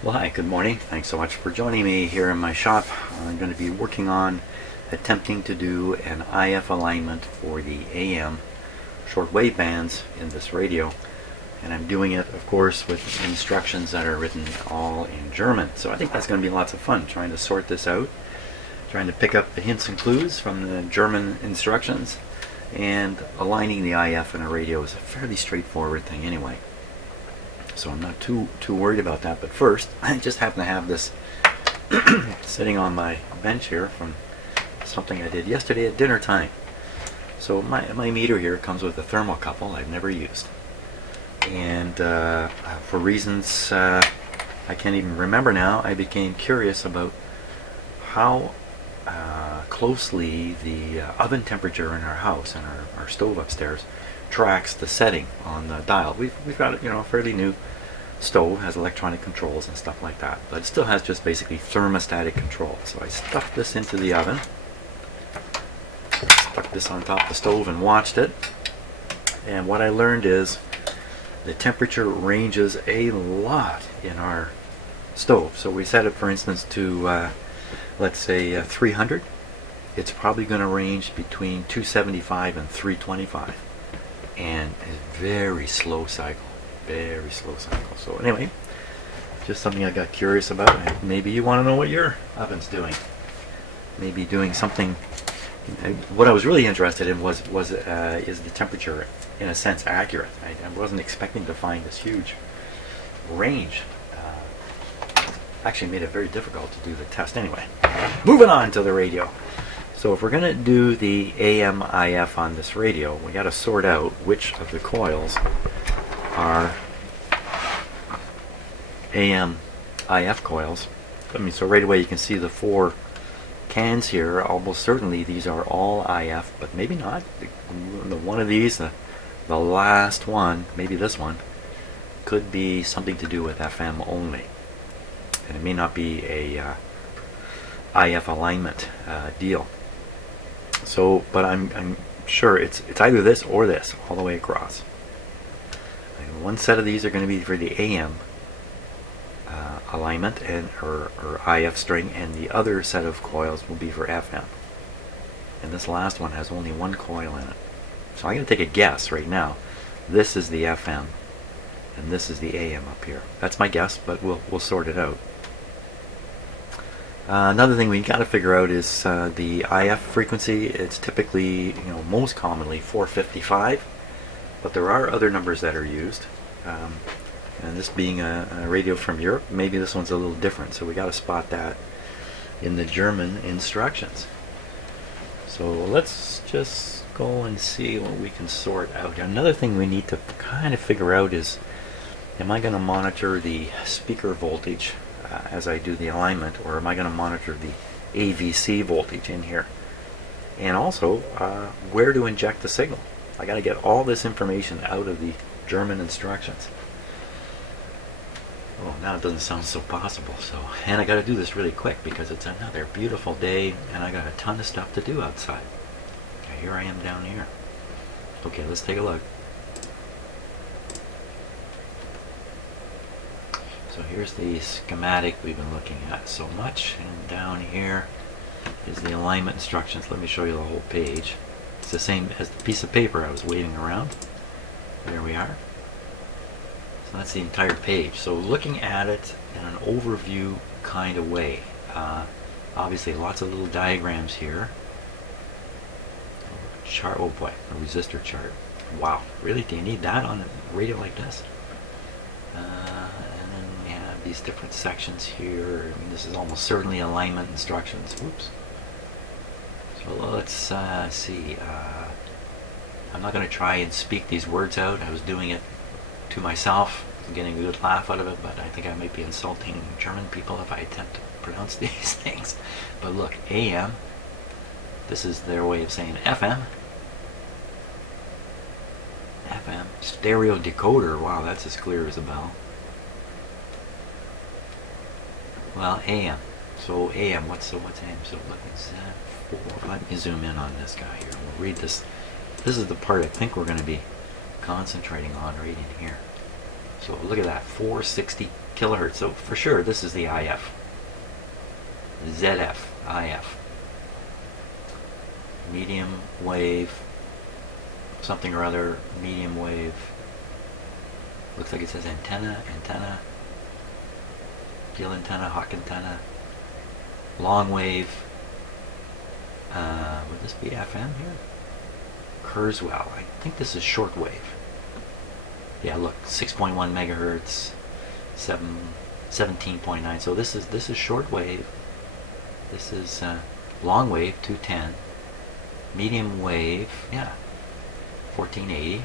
Well, hi, good morning. Thanks so much for joining me here in my shop. I'm going to be working on attempting to do an IF alignment for the AM shortwave bands in this radio. And I'm doing it, of course, with instructions that are written all in German. So I think that's going to be lots of fun, trying to sort this out, trying to pick up the hints and clues from the German instructions. And aligning the IF in a radio is a fairly straightforward thing anyway. So I'm not too worried about that. But first, I just happen to have this sitting on my bench here from something I did yesterday at dinner time. So my meter here comes with a thermocouple I've never used. And for reasons I can't even remember now, I became curious about how closely the oven temperature in our house and our stove upstairs tracks the setting on the dial. We've got a fairly new stove, has electronic controls and stuff like that, but it still has just basically thermostatic control. So I stuck this into the oven, stuck this on top of the stove and watched it, and what I learned is the temperature ranges a lot in our stove. So we set it, for instance, to let's say 300. It's probably going to range between 275 and 325, and a very slow cycle. So anyway, just something I got curious about. Maybe you want to know what your oven's doing. Maybe doing something. What I was really interested in was is the temperature, in a sense, accurate. I wasn't expecting to find this huge range. Actually made it very difficult to do the test anyway. Moving on to the radio. So if we're going to do the AM IF on this radio, we got to sort out which of the coils are AM IF coils. So right away you can see the four cans here. Almost certainly these are all IF, but maybe not. One of these, the last one, maybe this one, could be something to do with FM only. And it may not be a IF alignment deal. So, but I'm sure it's either this or this all the way across. And one set of these are going to be for the AM alignment or IF string, and the other set of coils will be for FM. And this last one has only one coil in it. So I'm going to take a guess right now. This is the FM, and this is the AM up here. That's my guess, but we'll sort it out. Another thing we got to figure out is the IF frequency. It's typically, most commonly 455, but there are other numbers that are used. And this being a radio from Europe, maybe this one's a little different. So we got to spot that in the German instructions. So let's just go and see what we can sort out. Another thing we need to kind of figure out is, am I going to monitor the speaker voltage as I do the alignment, or am I going to monitor the AVC voltage in here? And also, where to inject the signal. I got to get all this information out of the German instructions. Oh, now it doesn't sound so possible. And I got to do this really quick because it's another beautiful day, and I got a ton of stuff to do outside. Okay, here I am down here. Okay, let's take a look. So here's the schematic we've been looking at so much, and down here is the alignment instructions. Let me show you the whole page. It's the same as the piece of paper I was waving around. There we are. So that's the entire page. So looking at it in an overview kind of way. Obviously lots of little diagrams here. Chart, oh boy, a resistor chart. Wow, really? Do you need that on a radio like this? These different sections here. I mean, this is almost certainly alignment instructions. Whoops. So let's see. I'm not going to try and speak these words out. I was doing it to myself, getting a good laugh out of it, but I think I might be insulting German people if I attempt to pronounce these things. But look, AM, this is their way of saying FM. FM, stereo decoder. Wow, that's as clear as a bell. Well, AM. So AM, what's AM? So look, it's 4. Let me zoom in on this guy here. We'll read this. This is the part I think we're going to be concentrating on right in here. So look at that, 460 kilohertz. So for sure, this is the IF. ZF, IF. Medium wave, something or other, medium wave. Looks like it says antenna, gill antenna, hawk antenna, long wave. Would this be FM here? Kurzweil. I think this is short wave. Yeah, look, 6.1 megahertz, 17.9. So this is short wave. This is long wave, 210. Medium wave, yeah, 1480.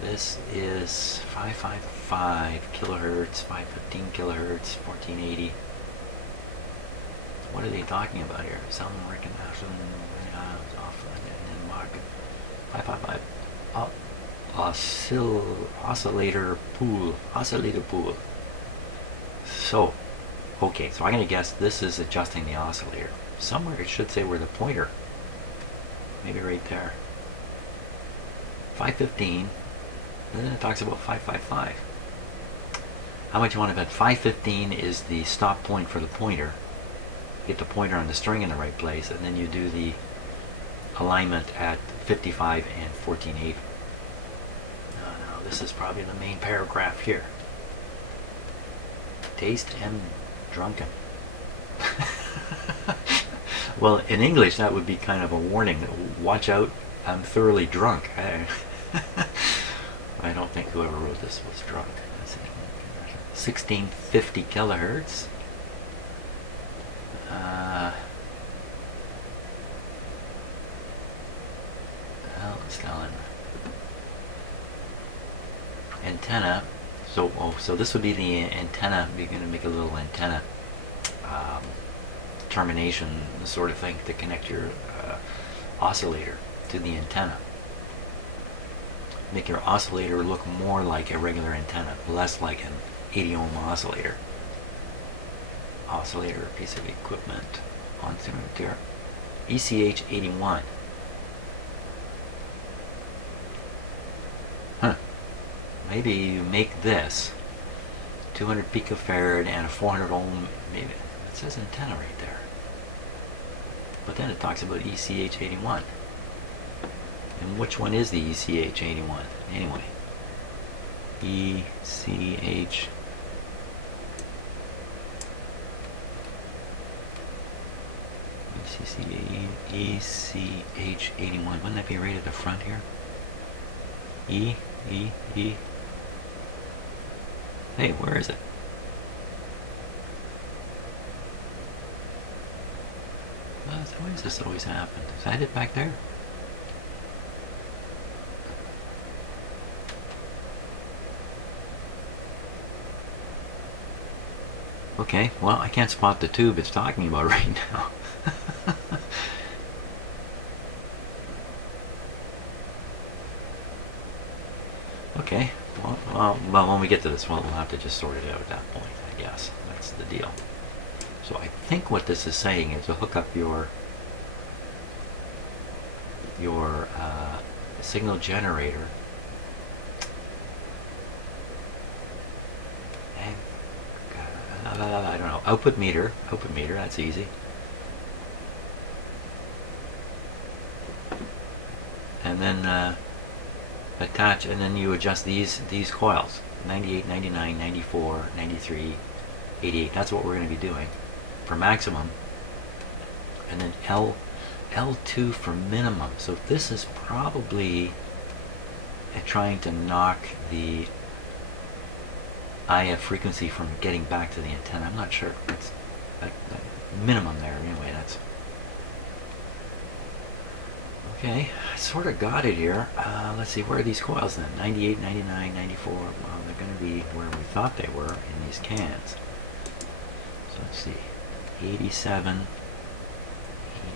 This is 555 kilohertz, 515 kilohertz, 1480. What are they talking about here? Sound recognition, off in the market. 555. Oscillator pool. So, okay, so I'm going to guess this is adjusting the oscillator. Somewhere it should say where the pointer. Maybe right there. 515. And then it talks about 555. How much you want to bet? 515 is the stop point for the pointer. Get the pointer on the string in the right place, and then you do the alignment at 55 and 1480. No, this is probably the main paragraph here. Taste and drunken. Well, in English that would be kind of a warning. Watch out, I'm thoroughly drunk. I don't think whoever wrote this was drunk. 1650 kilohertz. Well, it's telling antenna. So this would be the antenna. You're going to make a little antenna termination sort of thing to connect your oscillator to the antenna. Make your oscillator look more like a regular antenna, less like an 80 ohm oscillator. Oscillator, piece of equipment on there. ECH 81. Maybe you make this 200 picofarad and a 400 ohm. Maybe it says antenna right there. But then it talks about ECH 81. And which one is the ECH 81 anyway? ECH. ECH 81. Wouldn't that be right at the front here? E. Hey, where is it? Why does this always happen? Is that it back there? Okay, well, I can't spot the tube it's talking about right now. Okay, well, when we get to this, we'll have to just sort it out at that point, I guess. That's the deal. So I think what this is saying is to hook up your signal generator and I don't know, output meter, that's easy. And then attach, and then you adjust these coils, 98, 99, 94, 93, 88. That's what we're going to be doing for maximum. And then L2 for minimum. So this is probably trying to knock the IF frequency from getting back to the antenna. I'm not sure. It's that minimum there anyway. That's okay. I sort of got it here. Let's see, where are these coils then? 98, 99, 94. Well, they're going to be where we thought they were in these cans. So let's see. 87,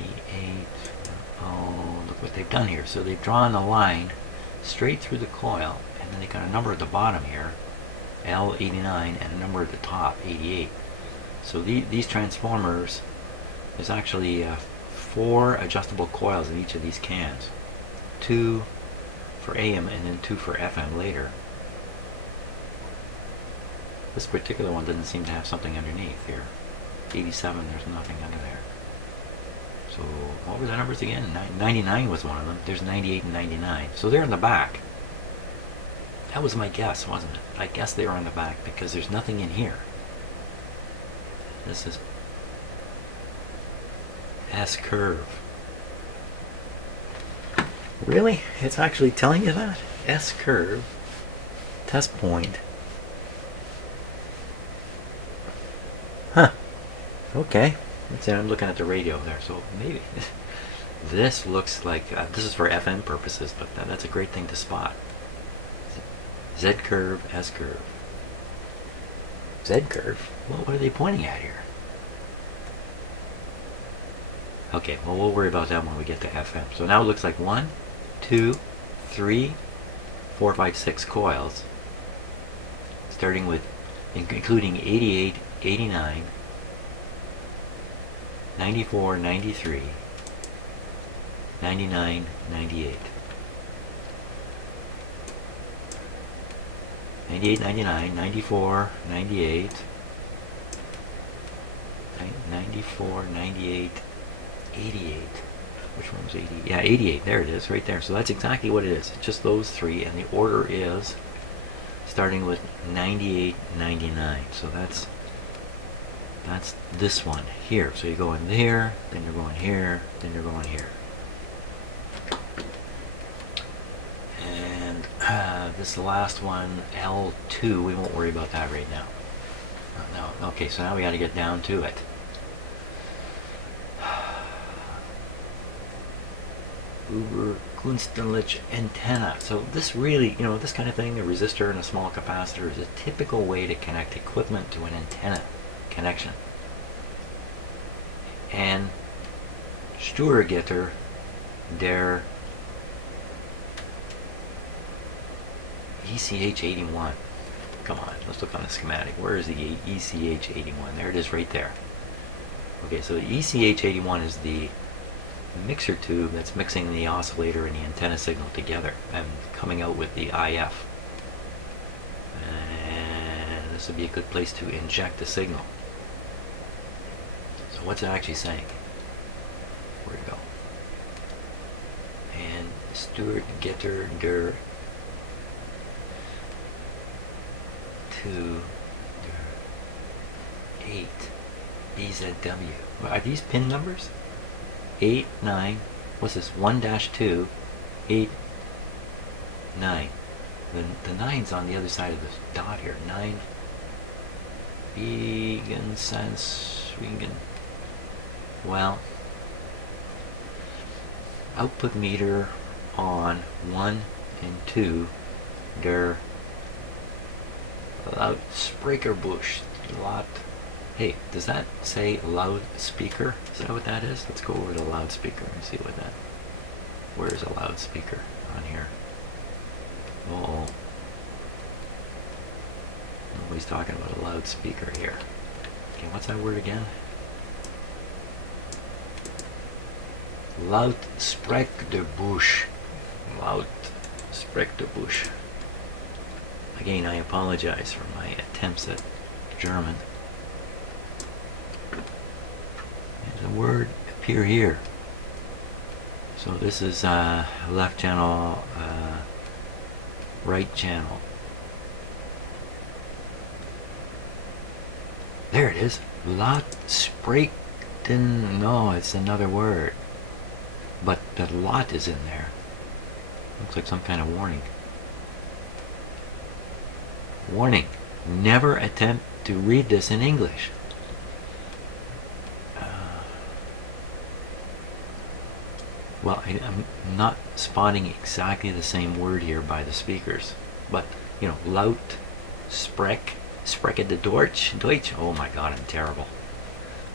88. Oh, look what they've done here. So they've drawn a line straight through the coil, and then they got a number at the bottom here, L89, and a number at the top, 88. So these transformers, there's actually 4 adjustable coils in each of these cans. 2 for AM and then 2 for FM later. This particular one doesn't seem to have something underneath here. 87, there's nothing under there. So what were the numbers again? 99 was one of them. There's 98 and 99. So they're in the back. That was my guess, wasn't it? I guess they were on the back because there's nothing in here. This is S curve. Really? It's actually telling you that? S curve. Test point. Huh. Okay. Let's see, I'm looking at the radio there, so maybe this looks like this is for FM purposes, but that's a great thing to spot. Z curve, S curve. Z curve? Well, what are they pointing at here? Okay, well, we'll worry about that when we get to FM. So now it looks like 1, 2, 3, 4, 5, 6 coils, starting with, including 88, 89, 94, 93, 99, 98. 98, 99, 94, 98, 94, 98, 88. Which one was 80? Yeah, 88. There it is, right there. So that's exactly what it is. It's just those three, and the order is starting with 98, 99. So that's this one here. So you go in there, then you're going here, then you're going here. And this last one, L2, we won't worry about that right now. No. Okay, so now we got to get down to it. Uber-Kunstlich antenna. So this really, this kind of thing, a resistor and a small capacitor, is a typical way to connect equipment to an antenna connection. And Steuergitter der ECH81. Come on, let's look on the schematic. Where is the ECH81? There it is right there. Okay, so the ECH81 is the mixer tube that's mixing the oscillator and the antenna signal together and coming out with the IF. And this would be a good place to inject the signal. So what's it actually saying? Where'd it go? And Steuergitter der 8 BZW. Are these pin numbers? 8, 9, what's this? 1-2, 8, 9. The 9's on the other side of this dot here. 9. Well, output meter on 1 and 2, der Lautsprekerbusch. Hey, does that say loudspeaker? Is that what that is? Let's go over to loudspeaker and see what that. Where's a loudspeaker on here? Uh-oh. Nobody's talking about a loudspeaker here. Okay, what's that word again? Lautsprekerbusch. Lautsprekerbusch. Again, I apologize for my attempts at German. There's a word appear here. So this is left channel, right channel. There it is. Lautsprechen. No, it's another word. But the lot is in there. Looks like some kind of warning. Warning. Never attempt to read this in English. Well, I'm not spotting exactly the same word here by the speakers. But, laut, sprech, spreche de Deutsch. Oh my god, I'm terrible.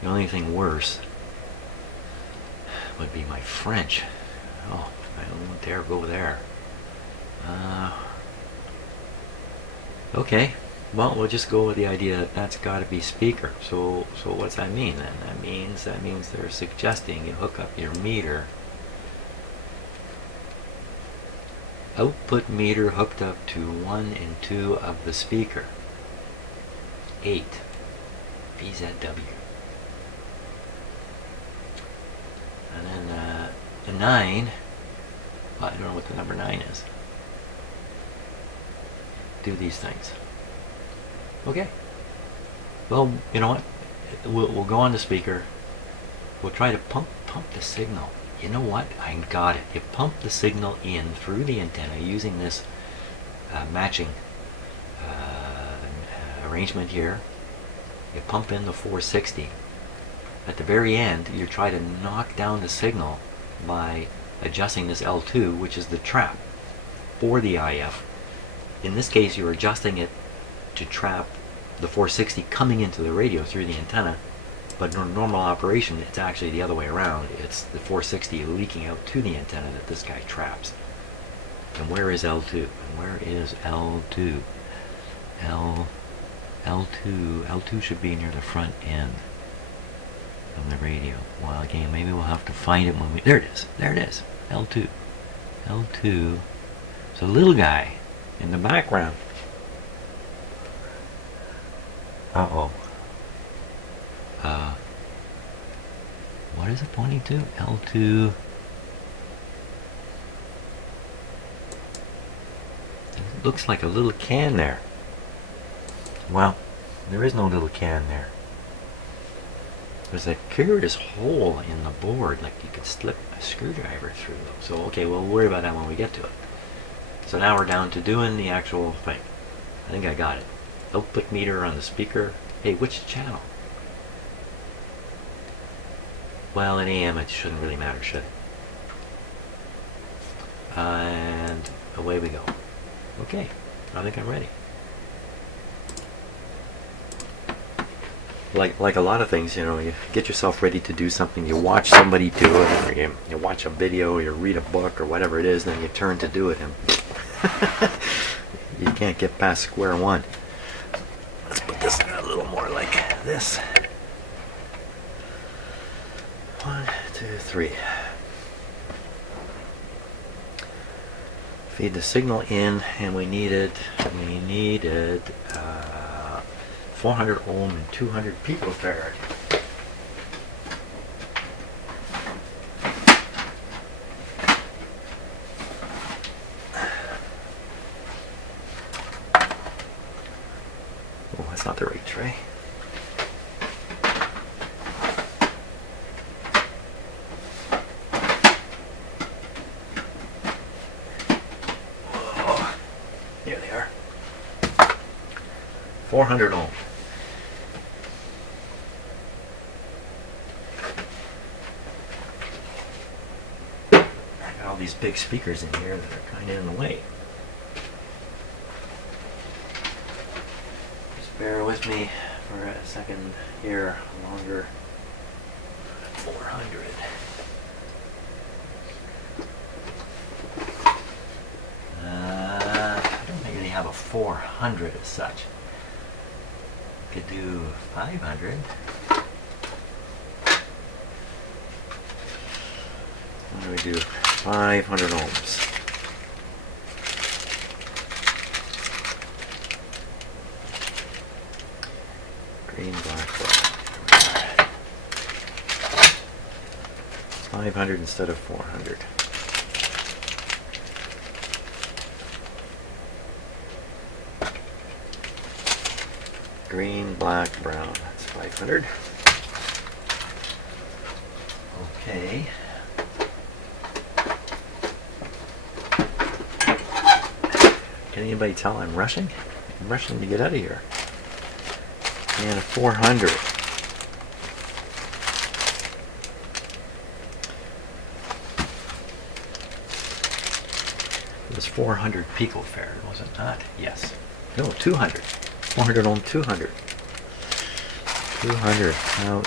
The only thing worse would be my French. Oh, I don't dare go there. Okay, well, we'll just go with the idea that that's got to be speaker. So what's that mean then? That means they're suggesting you hook up your meter. Output meter hooked up to 1 and 2 of the speaker. 8 VZW. And then the 9, well, I don't know what the number 9 is. Do these things. Okay. Well, you know what? We'll go on the speaker. We'll try to pump the signal. You know what? I got it. You pump the signal in through the antenna using this matching arrangement here. You pump in the 460. At the very end, you try to knock down the signal by adjusting this L2, which is the trap for the IF. In this case, you're adjusting it to trap the 460 coming into the radio through the antenna, but in normal operation, it's actually the other way around. It's the 460 leaking out to the antenna that this guy traps. And where is L2? And where is L2? L2 should be near the front end of the radio. Well, again, maybe we'll have to find it when we... There it is. There it is. L2. It's a little guy in the background. Uh-oh. What is it pointing to? L2. It looks like a little can there. Well, there is no little can there. There's a curious hole in the board, like you could slip a screwdriver through. So, okay, we'll worry about that when we get to it. So now we're down to doing the actual thing. I think I got it. Output meter on the speaker. Hey, which channel? Well, in AM it shouldn't really matter, should it? And away we go. Okay, I think I'm ready. Like a lot of things, you know, you get yourself ready to do something, you watch somebody do it, or you watch a video, or you read a book, or whatever it is, then you turn to do it, and you can't get past square one. Let's put this a little more like this. 1, 2, 3. Feed the signal in, and we needed 400 ohm and 200 picofarad. Oh, that's not the right tray. Oh, here they are. 400 ohm. These big speakers in here that are kind of in the way. Just bear with me for a second here longer. 400. I don't really have a 400 as such. Could do 500. What do we do? 500 ohms. Green, black, black. 500 instead of 400. Green, black, brown. That's 500. Okay. Can anybody tell I'm rushing? I'm rushing to get out of here. And a 400. It was 400 picofarad, was it not? Yes. No, 200. 400 ohm, 200. 200. Now,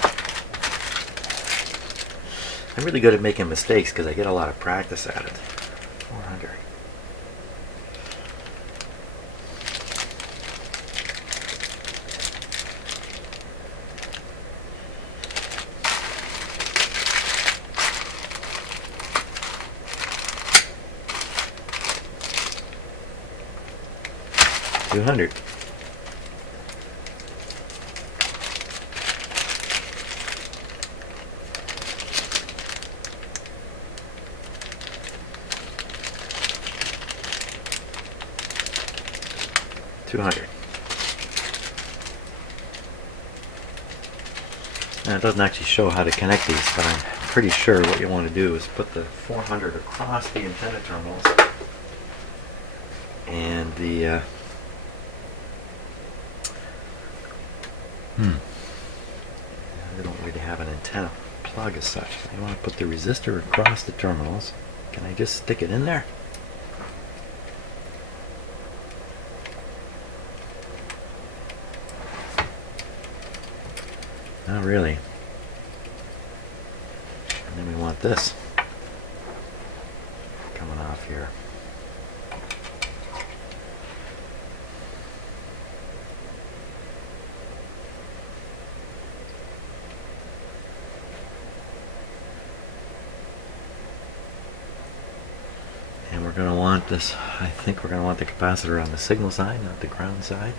I'm really good at making mistakes because I get a lot of practice at it. 400. 200. 200. Now it doesn't actually show how to connect these, but I'm pretty sure what you want to do is put the 400 across the antenna terminals and the I don't really have an antenna plug as such. I want to put the resistor across the terminals. Can I just stick it in there? Not really. And then we want this coming off here. And we're going to want this, I think we're going to want the capacitor on the signal side, not the ground side.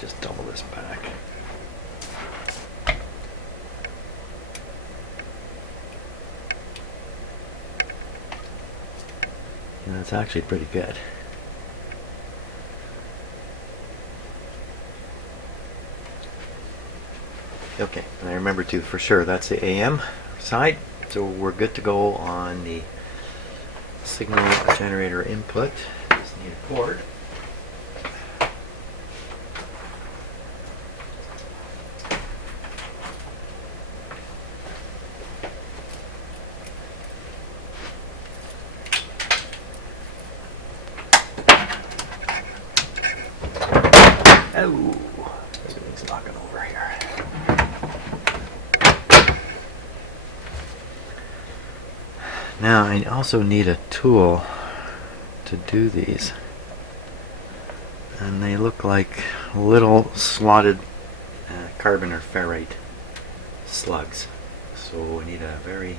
Just double this back. And that's actually pretty good. Okay, and I remember too for sure that's the AM side, so we're good to go on the signal generator input. Just need a cord. Oh, everything's knocking over here. Now I also need a tool to do these, and they look like little slotted carbon or ferrite slugs, so we need a very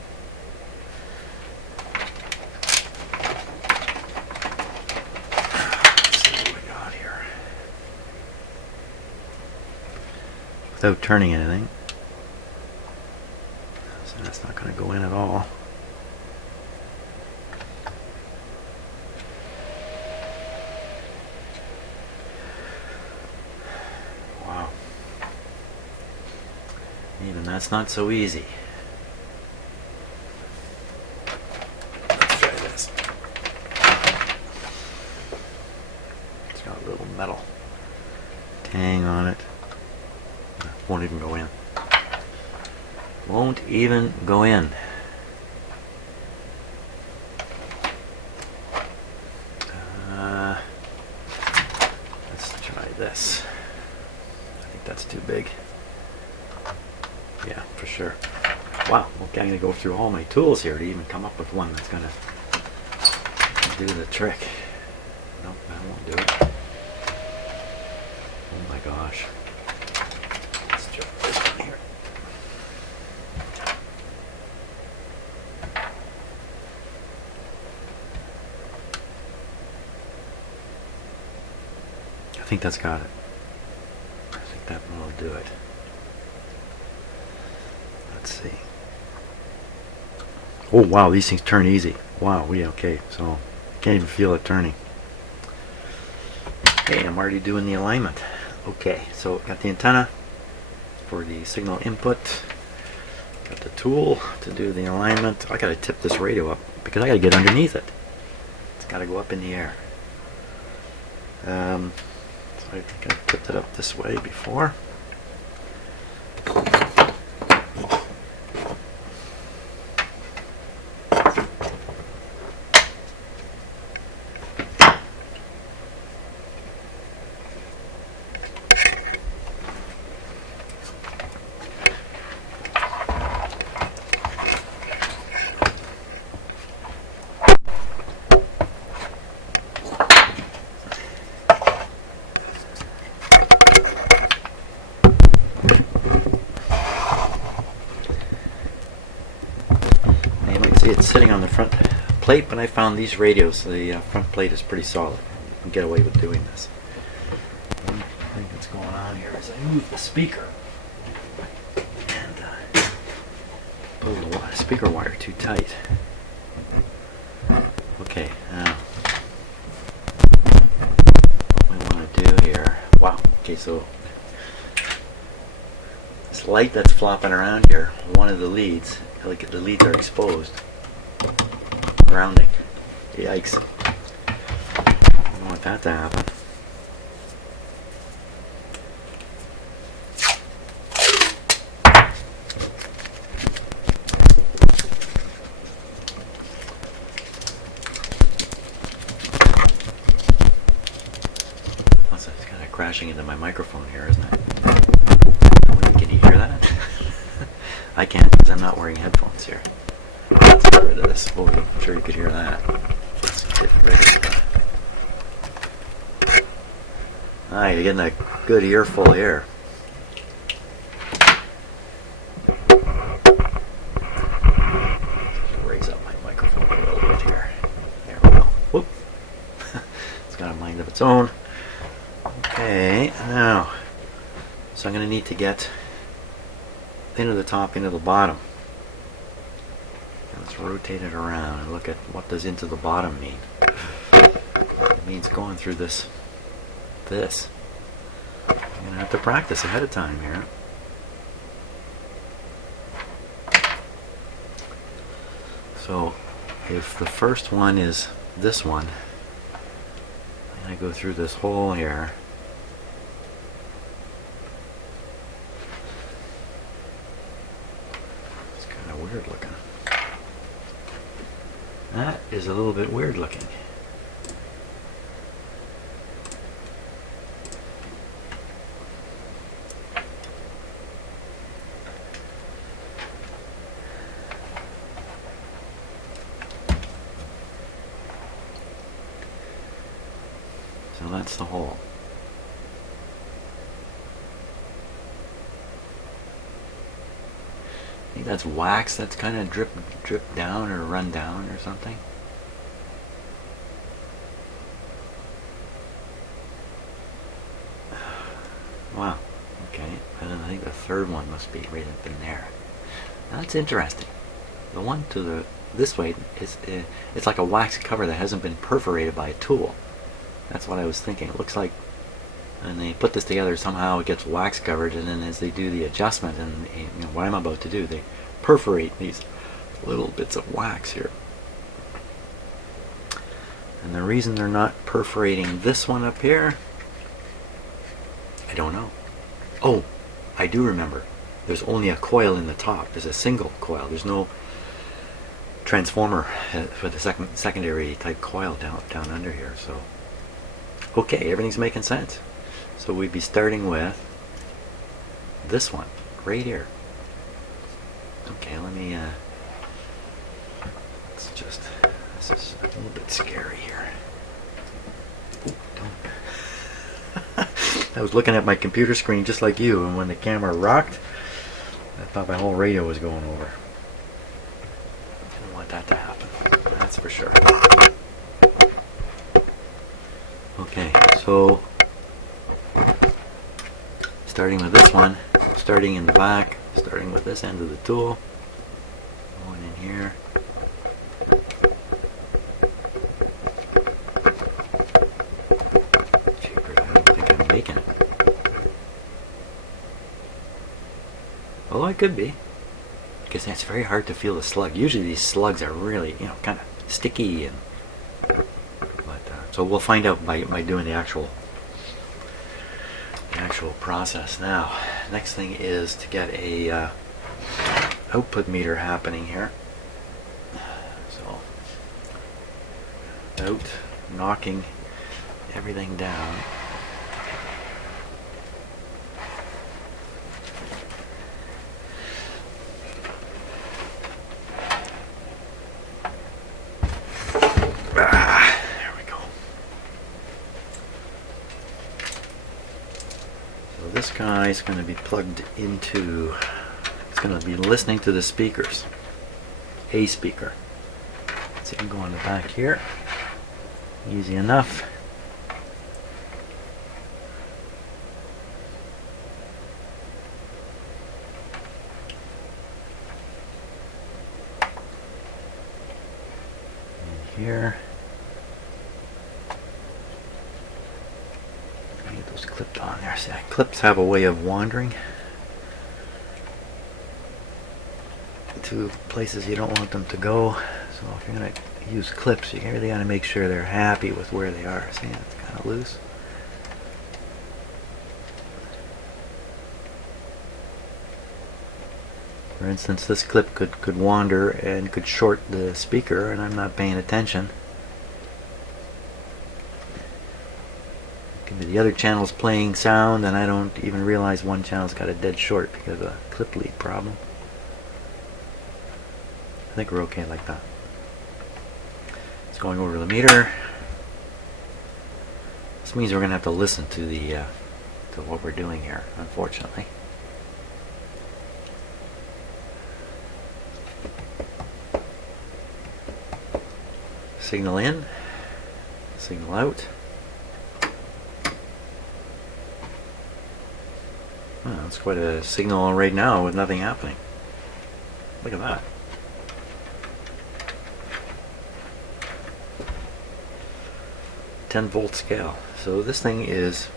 without turning anything. So that's not going to go in at all. Wow. Even that's not so easy. Let's try this. It's got a little metal tang on it. Won't even go in. Won't even go in. Let's try this. I think that's too big. Yeah, for sure. Wow, okay, I'm going to go through all my tools here to even come up with one that's going to do the trick. Nope, that won't do it. Oh my gosh. I think that's got it. I think that will do it. Let's see. Oh wow, these things turn easy. Wow, okay, so can't even feel it turning. Okay, I'm already doing the alignment. Okay, so got the antenna for the signal input. Got the tool to do the alignment. I gotta tip this radio up because I gotta get underneath it. It's gotta go up in the air. I think I tipped it up this way before. See, it's sitting on the front plate, but I found these radios, the front plate is pretty solid. You can get away with doing this. One thing that's going on here is I moved the speaker, and pulled the speaker wire too tight. Okay, now what we want to do here. Wow. Okay, so this light that's flopping around here, one of the leads, like the leads are exposed. Grounding. Yikes. I don't want that to happen. Plus, it's kind of crashing into my microphone here, isn't it? Can you hear that? I can't because I'm not wearing headphones here. Let's get rid of this. Oh, I'm sure you could hear that. Let's get rid of that. Alright, you're getting a good earful here. Raise up my microphone a little bit here. There we go. Whoop. It's got a mind of its own. Okay, now, so I'm going to need to get into the top, into the bottom. Let's rotate it around and look at what does into the bottom mean. It means going through this. I'm going to have to practice ahead of time here. So if the first one is this one, I'm going to go through this hole here. It's kind of weird looking. That is a little bit weird looking. So that's the hole. I think that's wax that's kind of drip down or run down or something. Wow. Okay. And then I think the third one must be right up in there. That's interesting. The one to the this way is it's like a wax cover that hasn't been perforated by a tool. That's what I was thinking. It looks like, and they put this together somehow it gets wax covered, and then as they do the adjustment and what I'm about to do, they perforate these little bits of wax here. And the reason they're not perforating this one up here, I don't know. Oh, I do remember. There's only a coil in the top. There's a single coil. There's no transformer for the secondary type coil down under here. So, okay, everything's making sense. So we'd be starting with this one right here. Okay, let me. Let's just. This is a little bit scary here. Ooh, don't. I was looking at my computer screen just like you, and when the camera rocked, I thought my whole radio was going over. Didn't want that to happen. That's for sure. Okay, so starting with this one, starting in the back, starting with this end of the tool, going in here. Cheaper, I don't think I'm making it. Well, I could be, because it's very hard to feel the slug. Usually these slugs are really, kind of sticky, and so we'll find out by doing the actual process. Now, next thing is to get a output meter happening here. So, without knocking everything down. This guy is going to be plugged into, it's going to be listening to the speakers, a speaker. So you can go on the back here, easy enough. here. Get those clipped on there. See, clips have a way of wandering to places you don't want them to go. So if you're going to use clips, you really got to make sure they're happy with where they are. See, it's kind of loose. For instance, this clip could wander and could short the speaker, and I'm not paying attention. Could be the other channel's playing sound, and I don't even realize one channel's got a dead short because of a clip lead problem. I think we're okay like that. It's going over the meter. This means we're going to have to listen to to what we're doing here, unfortunately. Signal in, signal out. Oh, that's quite a signal right now with nothing happening. Look at that. "10-volt scale." So this thing is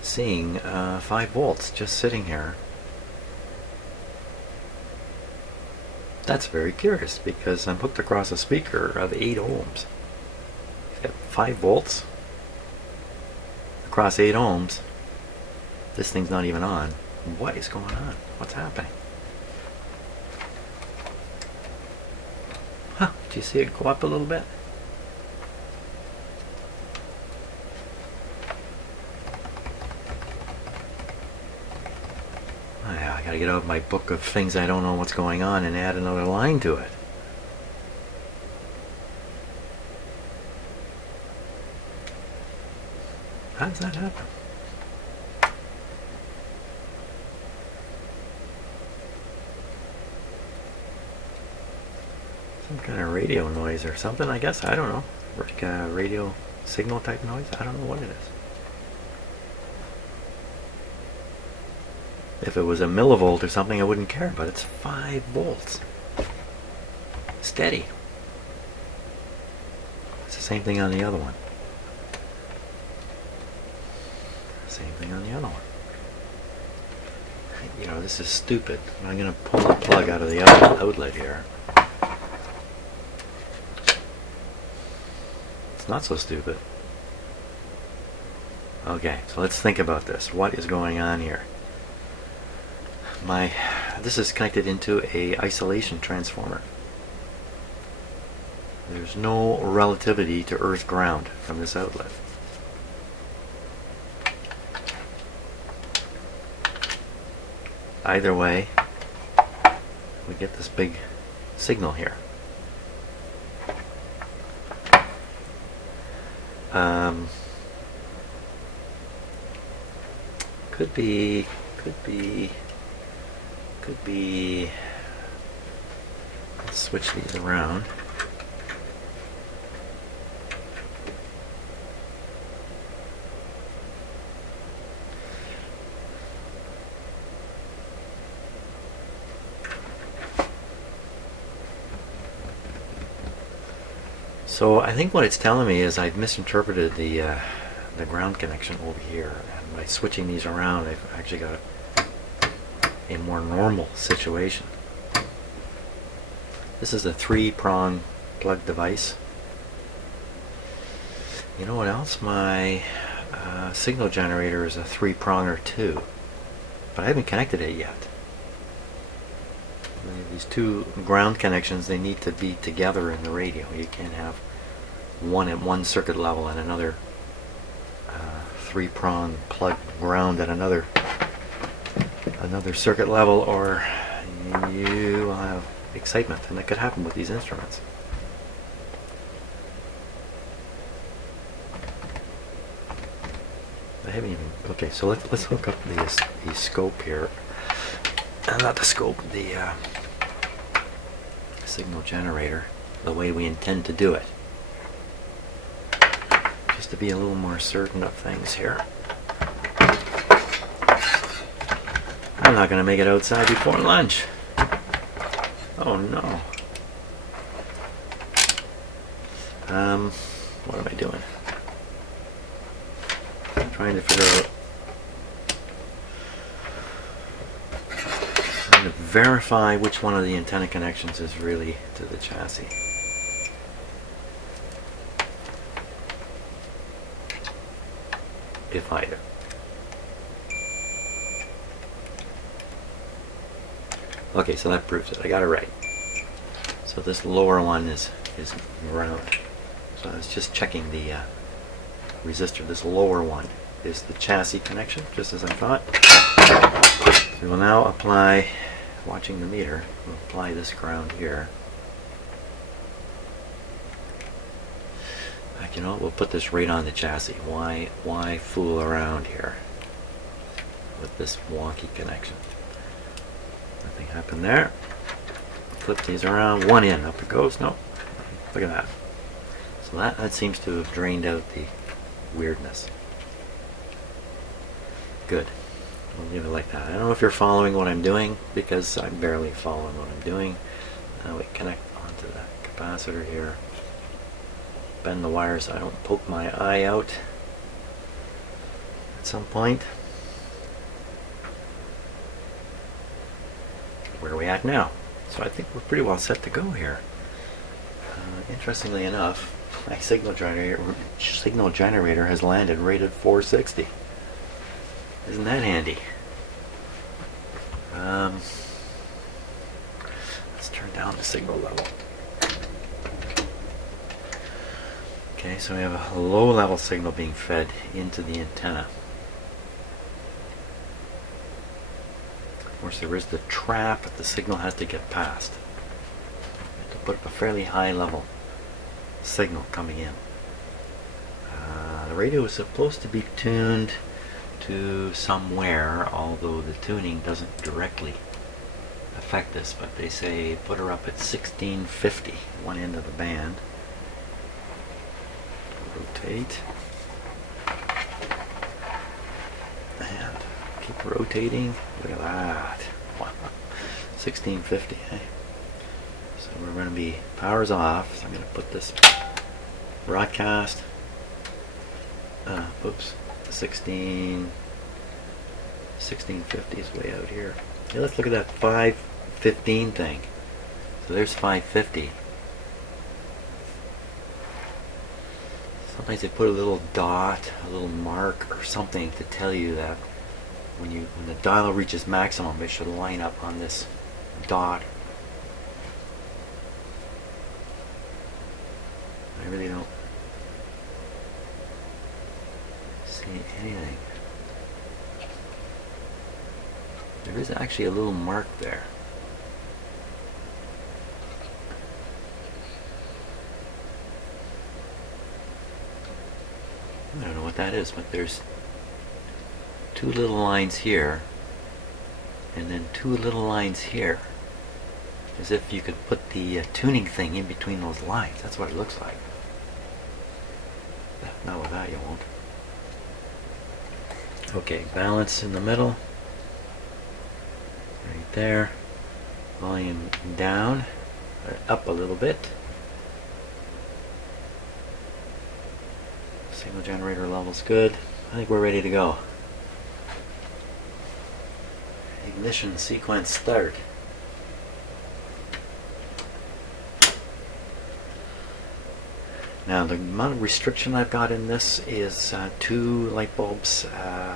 seeing 5 volts just sitting here. That's very curious because I'm hooked across a speaker of 8 ohms. At 5 volts across 8 ohms, this thing's not even on. What is going on? What's happening? Huh, do you see it go up a little bit? I gotta get out my book of things I don't know what's going on and add another line to it. How does that happen? Some kind of radio noise or something, I guess. I don't know. Like a radio signal type noise. I don't know what it is. If it was a millivolt or something, I wouldn't care, but it's 5 volts. Steady. It's the same thing on the other one. Same thing on the other one. You know, this is stupid. I'm going to pull the plug out of the outlet here. It's not so stupid. Okay, so let's think about this. What is going on here? This is connected into a isolation transformer. There's no relativity to earth ground from this outlet. Either way, we get this big signal here. Could be, let's switch these around. So I think what it's telling me is I've misinterpreted the ground connection over here, and by switching these around I've actually got a more normal situation. This is a 3-prong plug device. You know what else? My signal generator is a 3-pronger too, but I haven't connected it yet. These two ground connections, they need to be together in the radio. You can't have one at one circuit level and another 3-prong plug ground at another circuit level, or you will have excitement, and that could happen with these instruments. I haven't even. Okay, so let's hook up the scope here. Not the scope, the signal generator, the way we intend to do it. Just to be a little more certain of things here. I'm not going to make it outside before lunch. Oh no. What am I doing? I'm trying to figure out. Trying to verify which one of the antenna connections is really to the chassis. If either. Okay, so that proves it. I got it right. So this lower one is round. So I was just checking the resistor. This lower one is the chassis connection, just as I thought. So we'll now apply, watching the meter, we'll apply this ground here. You know, we'll put this right on the chassis. Why fool around here with this wonky connection? Nothing happened there. Flip these around, one in, up it goes. Nope. Look at that. So that seems to have drained out the weirdness. Good. We'll leave it like that. I don't know if you're following what I'm doing, because I'm barely following what I'm doing. Now we connect onto the capacitor here. Bend the wire so I don't poke my eye out at some point. Where are we at now? So I think we're pretty well set to go here. Interestingly enough, my signal generator has landed right at 460. Isn't that handy? Let's turn down the signal level. Okay, so we have a low level signal being fed into the antenna. Of course, there is the trap that the signal has to get past. We have to put up a fairly high level signal coming in. The radio is supposed to be tuned to somewhere, although the tuning doesn't directly affect this, but they say put her up at 1650, one end of the band. Rotate and keep rotating. Look at that. Wow. 1650, eh? So we're going to be power's off. So I'm going to put this broadcast. Oops. 1650 is way out here. Hey, let's look at that 515 thing. So there's 550. Sometimes they put a little dot, a little mark or something to tell you that when the dial reaches maximum, it should line up on this dot. I really don't see anything. There is actually a little mark there. I don't know what that is, but there's two little lines here and then two little lines here, as if you could put the tuning thing in between those lines. That's what it looks like. Not with that, you won't. Okay, balance in the middle, right there. Volume down, or up a little bit. Signal generator level's good. I think we're ready to go. Ignition sequence start. Now the amount of restriction I've got in this is 2 light bulbs,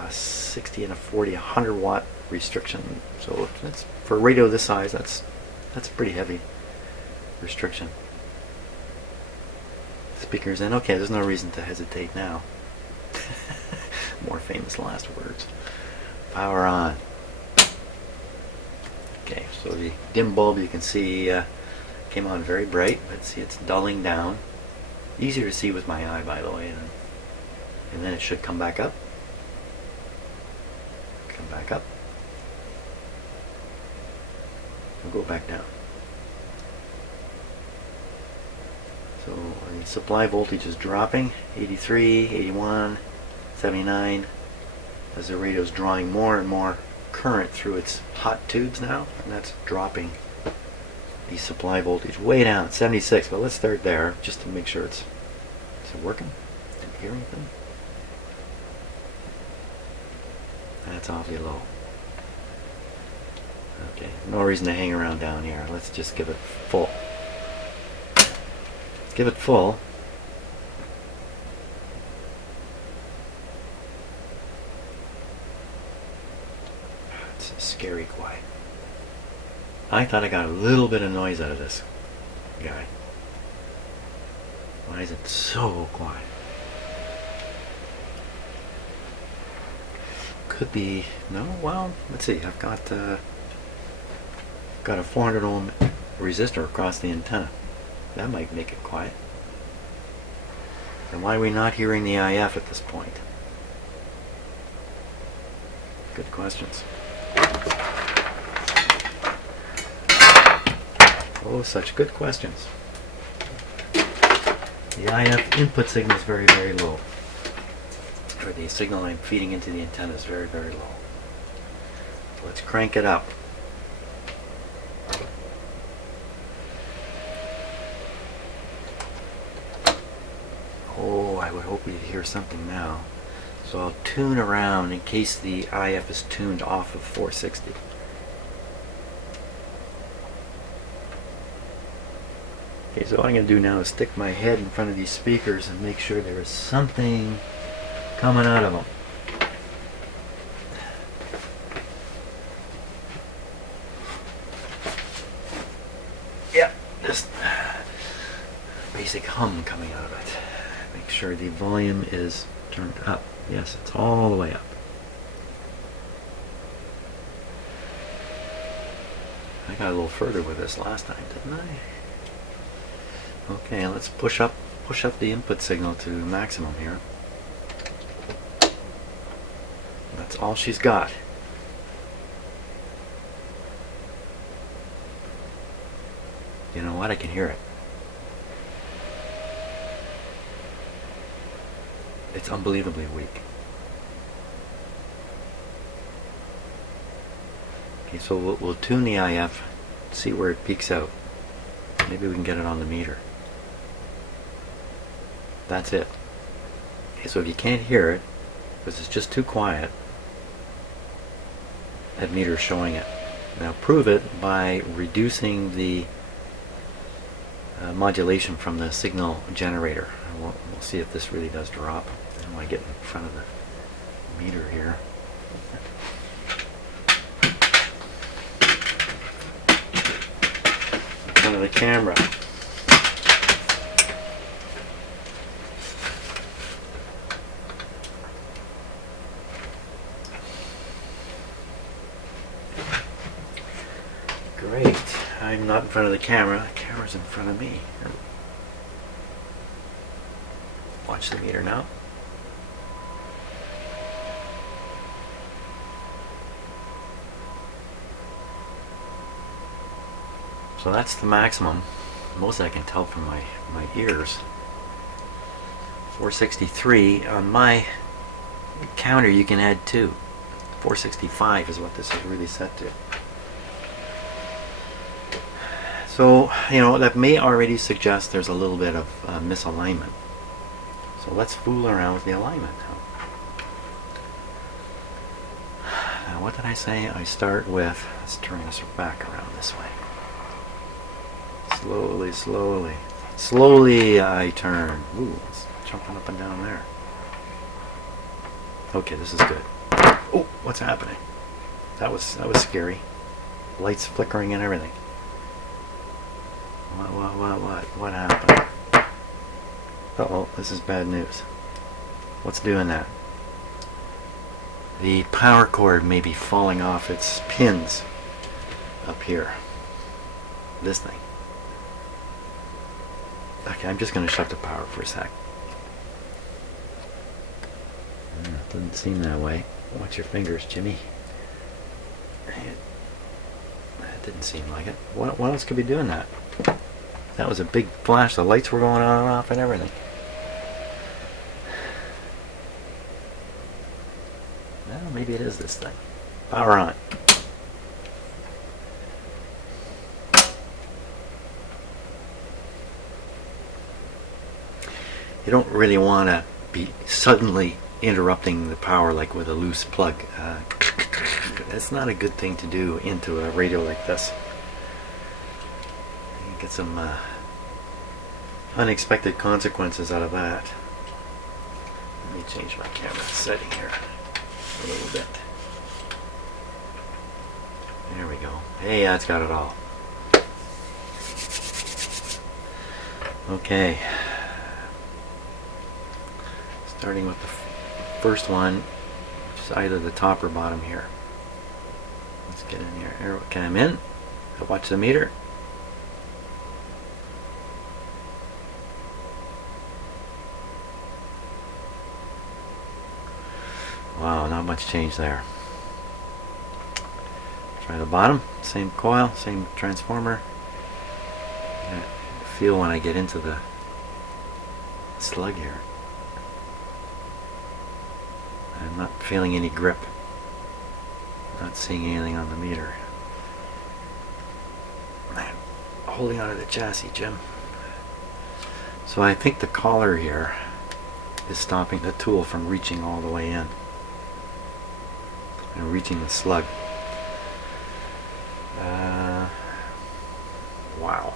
60 and a 40, 100 watt restriction. So that's, for a radio this size, that's pretty heavy restriction. Speakers in. Okay, there's no reason to hesitate now. More famous last words. Power on. Okay, so the dim bulb you can see came on very bright, but see it's dulling down. Easier to see with my eye, by the way, and then it should come back up. Come back up. And go back down. So the supply voltage is dropping, 83, 81, 79, as the radio is drawing more and more current through its hot tubes now, and that's dropping the supply voltage way down, 76. But let's start there just to make sure it's Is it working? Did you hear anything? That's awfully low. Okay, no reason to hang around down here. Let's just give it full. Let's give it full. It's scary quiet. I thought I got a little bit of noise out of this guy. Why is it so quiet? Could be, no, well, let's see, I've got a 400 ohm resistor across the antenna. That might make it quiet. And why are we not hearing the IF at this point? Good questions. Oh, such good questions. The IF input signal is very, very low. Or the signal I'm feeding into the antenna is very, very low. Let's crank it up. Oh, I would hope we'd hear something now. So I'll tune around in case the IF is tuned off of 460. Okay, so what I'm going to do now is stick my head in front of these speakers and make sure there is something coming out of them. Yep, just basic hum coming out of it. Make sure the volume is turned up. Yes, it's all the way up. I got a little further with this last time, didn't I? Okay, let's push up the input signal to maximum here. That's all she's got. You know what? I can hear it. It's unbelievably weak. Okay, so we'll tune the IF, see where it peaks out. Maybe we can get it on the meter. That's it. Okay, so if you can't hear it, because it's just too quiet, that meter's showing it. Now prove it by reducing the modulation from the signal generator. We'll see if this really does drop. I don't want to get in front of the meter here. In front of the camera. Great. I'm not in front of the camera. The camera's in front of me. Watch the meter now. So that's the maximum. Most I can tell from my ears. 463. On my counter you can add 2. 465 is what this is really set to. So, you know, that may already suggest there's a little bit of misalignment. So let's fool around with the alignment now. Now what did I say? I start with, let's turn this back around this way. Slowly, slowly. Slowly I turn. Ooh, it's jumping up and down there. Okay, this is good. Oh, what's happening? That was scary. Lights flickering and everything. What happened? Uh-oh, this is bad news. What's doing that? The power cord may be falling off its pins up here. This thing. Okay, I'm just going to shut the power for a sec. It doesn't seem that way. Watch your fingers, Jimmy. That didn't seem like it. What else could be doing that? That was a big flash. The lights were going on and off and everything. Well, maybe it is this thing. Power on. you don't really want to be suddenly interrupting the power like with a loose plug. That's not a good thing to do into a radio like this. You get some unexpected consequences out of that. Let me change my camera setting here a little bit. There we go. Hey, that's got it all. Okay. Starting with the first one, which is either the top or bottom here. Let's get in here. Okay, I'm in. I watch the meter. Wow, not much change there. Try the bottom. Same coil, same transformer. I feel when I get into the slug here. I'm not feeling any grip. Not seeing anything on the meter. Man, holding onto the chassis, Jim. So I think the collar here is stopping the tool from reaching all the way in and reaching the slug. Wow.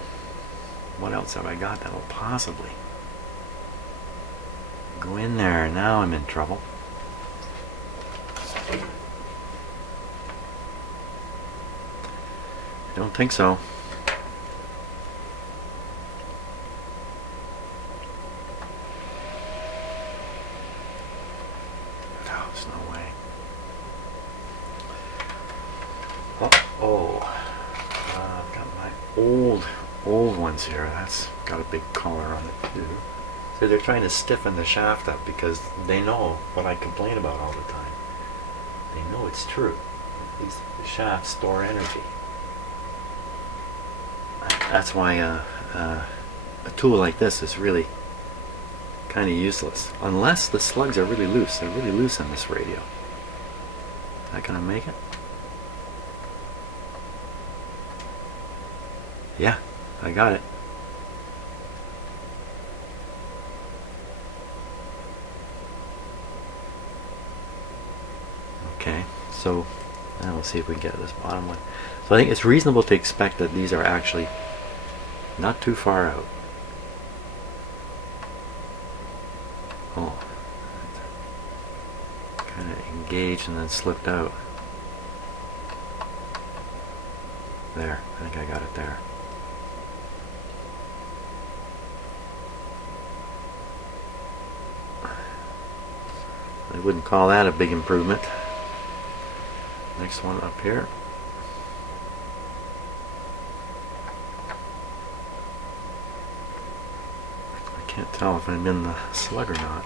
What else have I got that'll possibly go in there? Now I'm in trouble. I don't think so. No, there's no way. I've got my old ones here. That's got a big collar on it too. So they're trying to stiffen the shaft up because they know what I complain about all the time. They know it's true. These shafts store energy. That's why a tool like this is really kind of useless. Unless the slugs are really loose. They're really loose on this radio. Is that going to make it? Yeah, I got it. Okay, so now we'll see if we can get to this bottom one. So I think it's reasonable to expect that these are actually not too far out. Oh, kind of engaged and then slipped out. There, I think I got it there. I wouldn't call that a big improvement. Next one up here. I can't tell if I'm in the slug or not.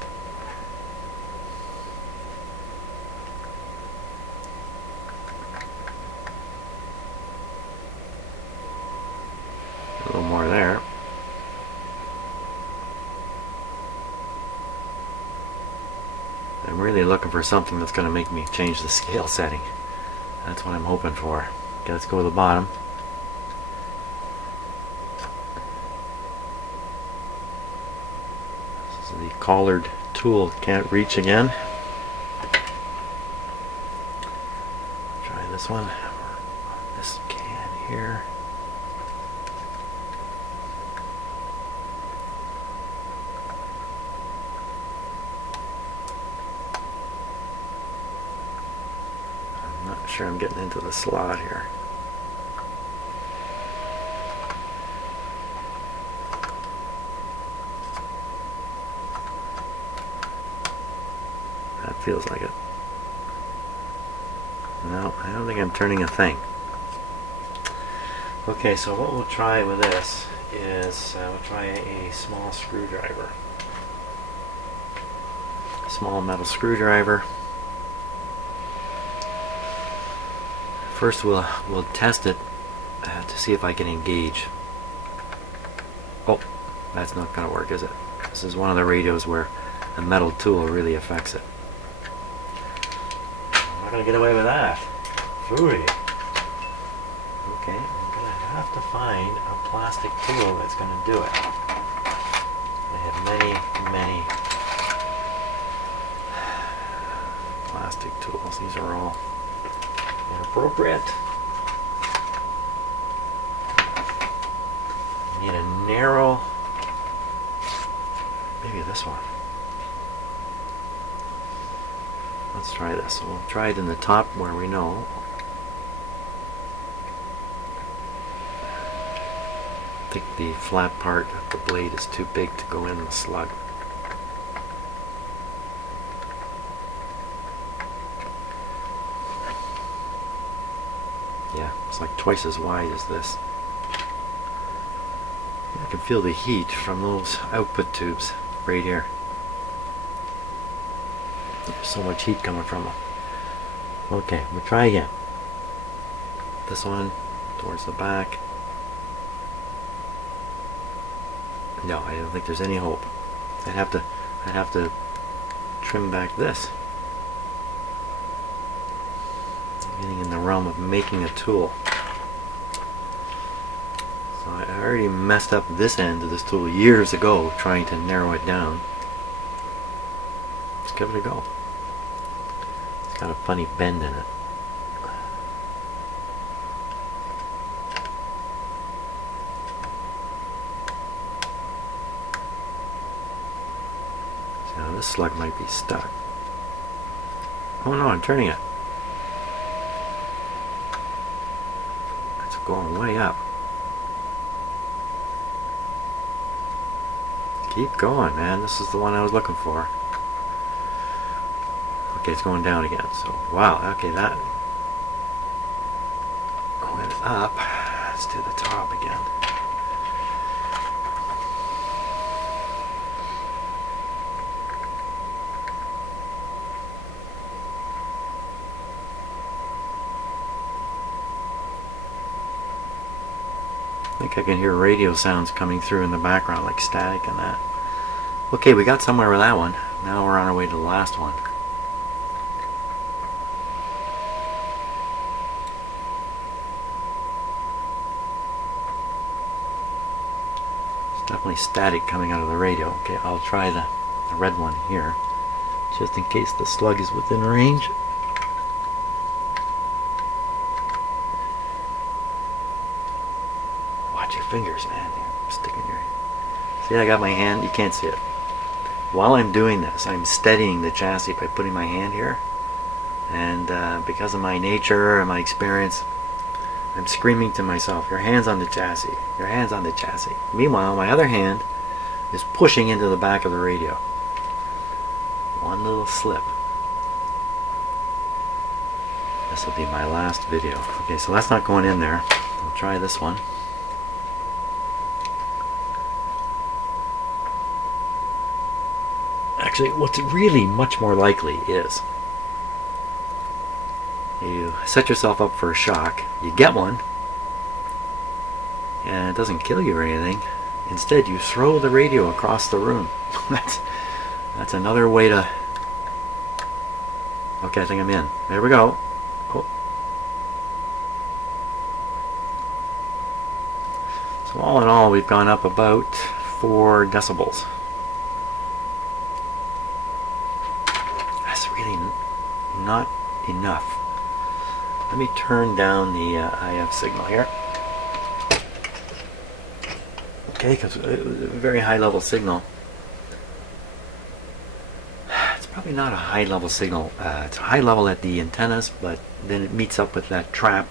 A little more there. I'm really looking for something that's going to make me change the scale setting. That's what I'm hoping for. Okay, let's go to the bottom. This is the collared tool. Can't reach again. Try this one. This can here. Not sure I'm getting into the slot here. That feels like it. No, I don't think I'm turning a thing. Okay, so what we'll try with this is we'll try a small screwdriver. Small metal screwdriver. First we'll test it to see if I can engage. Oh, that's not going to work, is it? This is one of the radios where a metal tool really affects it. I'm not going to get away with that. Phooey. Okay, I'm going to have to find a plastic tool that's going to do it. They have many plastic tools. These are all inappropriate. Need a narrow, maybe this one. Let's try this. We'll try it in the top where we know. I think the flat part of the blade is too big to go in the slug. Yeah, it's like twice as wide as this. I can feel the heat from those output tubes right here. There's so much heat coming from them. Okay, we'll try again. This one towards the back. No, I don't think there's any hope. I'd have to trim back this. I'm getting in the realm of making a tool. So I already messed up this end of this tool years ago trying to narrow it down. Let's give it a go. It's got a funny bend in it. Now this slug might be stuck. Oh no, I'm turning it. It's going way up. Keep going, man. This is the one I was looking for. Okay, it's going down again. So, wow. Okay, that went up. Let's do the top again. I think I can hear radio sounds coming through in the background, like static and that. Okay, we got somewhere with that one. Now we're on our way to the last one. It's definitely static coming out of the radio. Okay, I'll try the red one here, just in case the slug is within range. Watch your fingers, man. You're sticking your... See, I got my hand. You can't see it. While I'm doing this, I'm steadying the chassis by putting my hand here. And because of my nature and my experience, I'm screaming to myself, your hand's on the chassis. Your hand's on the chassis. Meanwhile, my other hand is pushing into the back of the radio. One little slip. This will be my last video. Okay, so that's not going in there. I'll try this one. Actually, what's really much more likely is you set yourself up for a shock, you get one, and it doesn't kill you or anything. Instead, you throw the radio across the room. That's another way to... Okay, I think I'm in. There we go. Oh. So all in all, we've gone up about 4 decibels. That's really not enough. Let me turn down the IF signal here. Okay, because it was a very high level signal. It's probably not a high level signal. It's high level at the antennas, but then it meets up with that trap.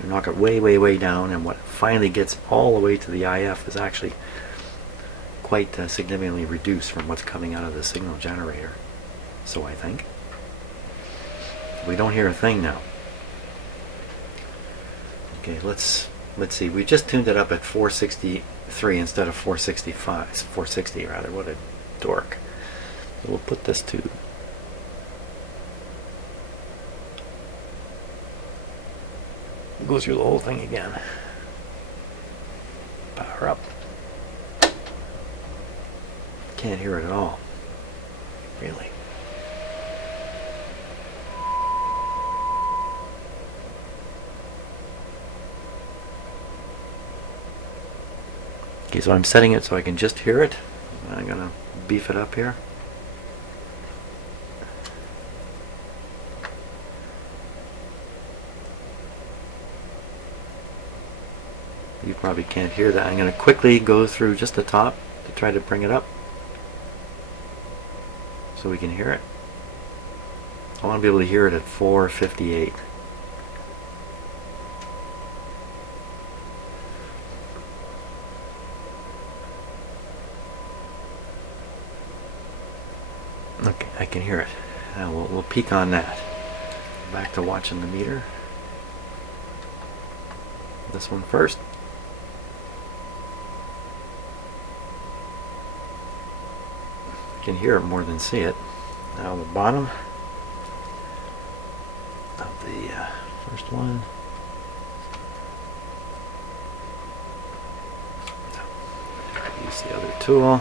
They knock it way, way, way down, and what finally gets all the way to the IF is actually quite significantly reduced from what's coming out of the signal generator. So I think. We don't hear a thing now. Okay, let's see. We just tuned it up at 463 instead of 465. 460 rather. What a dork. So we'll put this to... Go through the whole thing again. Power up. Can't hear it at all. Really. Okay, so I'm setting it so I can just hear it. I'm gonna beef it up here. You probably can't hear that. I'm gonna quickly go through just the top to try to bring it up so we can hear it. I want to be able to hear it at 458. Okay, I can hear it. Now we'll peek on that. Back to watching the meter. This one first. I can hear it more than see it. Now the bottom of the first one. Use the other tool.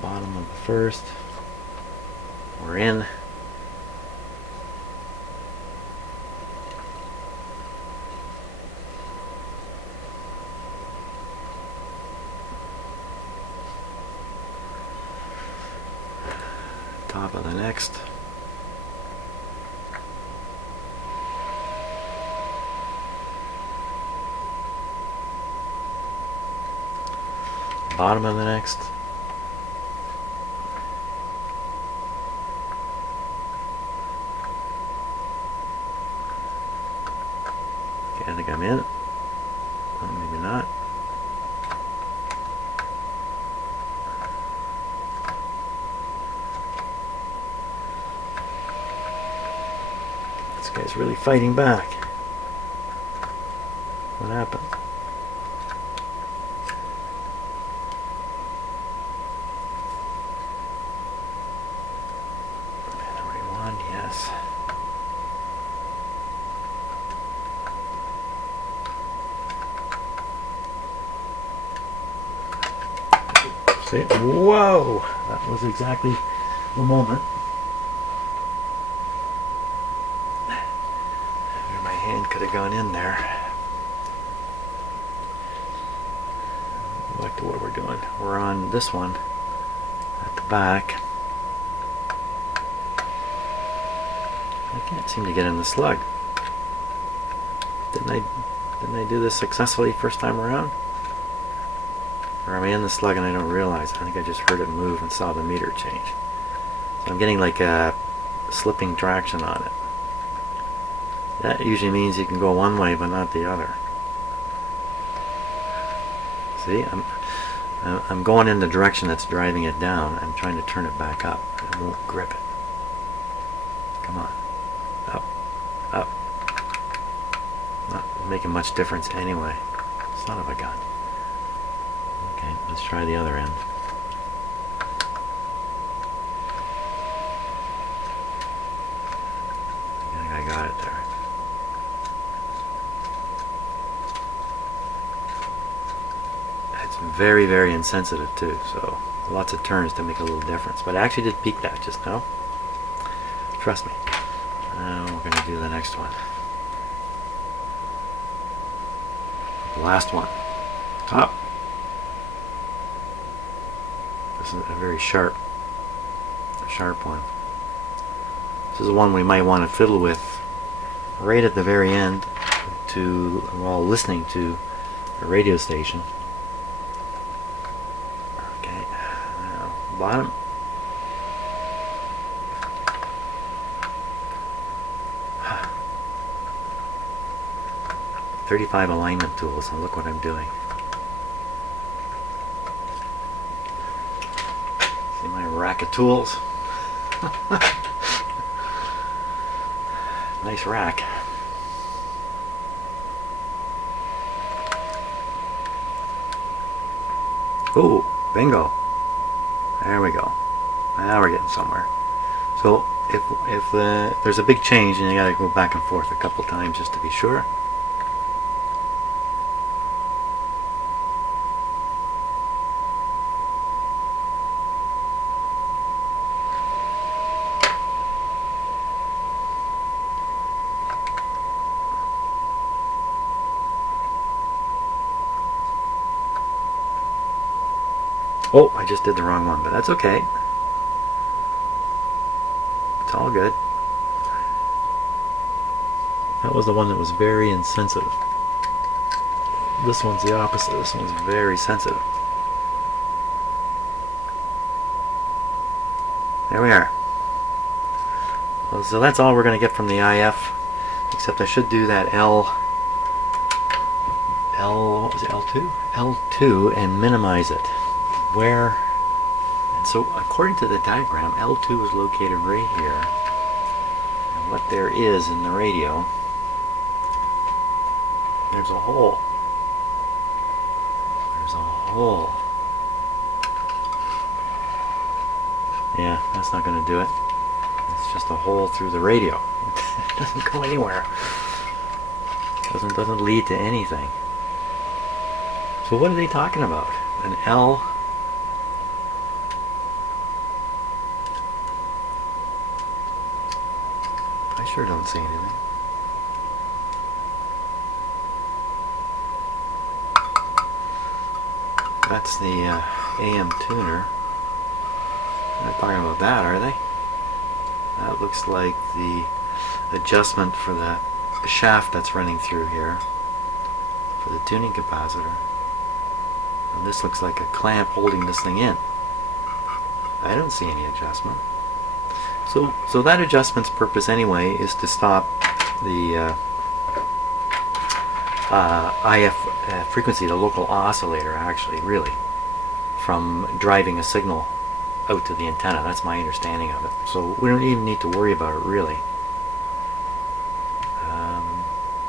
Bottom of the first. We're in. Top of the next. Bottom of the next. Okay, I think I'm in. Oh, maybe not. This guy's really fighting back. What happened? Yes. See? Whoa! That was exactly the moment where my hand could have gone in there. Back to what we're doing. We're on this one at the back. I can't seem to get in the slug. Didn't I do this successfully first time around? Or am I in the slug and I don't realize? I think I just heard it move and saw the meter change. So I'm getting like a slipping traction on it. That usually means you can go one way but not the other. See, I'm going in the direction that's driving it down. I'm trying to turn it back up. It won't grip it. Come on. Up. Up. Not making much difference anyway. Son of a gun. Okay, let's try the other end. I think I got it there. It's very, very insensitive too, so lots of turns to make a little difference. But I actually did peak that just now. Trust me. Now we're going to do the next one. Last one. Top. This is a very sharp one. This is one we might want to fiddle with right at the very end while listening to a radio station. Okay, now bottom. Huh. 35 alignment tools, and look what I'm doing. See my rack of tools? Nice rack. Oh, bingo. There we go. Now we're getting somewhere. So if there's a big change, and you gotta go back and forth a couple times just to be sure. Oh, I just did the wrong one, but that's okay. It's all good. That was the one that was very insensitive. This one's the opposite. This one's very sensitive. There we are. Well, so that's all we're going to get from the IF, except I should do that what was it, L2? L2 and minimize it. Where, and so according to the diagram, L2 is located right here. And what there is in the radio, there's a hole. There's a hole. Yeah, that's not going to do it. It's just a hole through the radio. It doesn't go anywhere. Doesn't lead to anything. So what are they talking about? An L. I sure don't see anything. That's the AM tuner. They're not talking about that, are they? That looks like the adjustment for the shaft that's running through here for the tuning capacitor. And this looks like a clamp holding this thing in. I don't see any adjustment. So that adjustment's purpose anyway is to stop the IF frequency, the local oscillator actually, really, from driving a signal out to the antenna. That's my understanding of it. So we don't even need to worry about it really.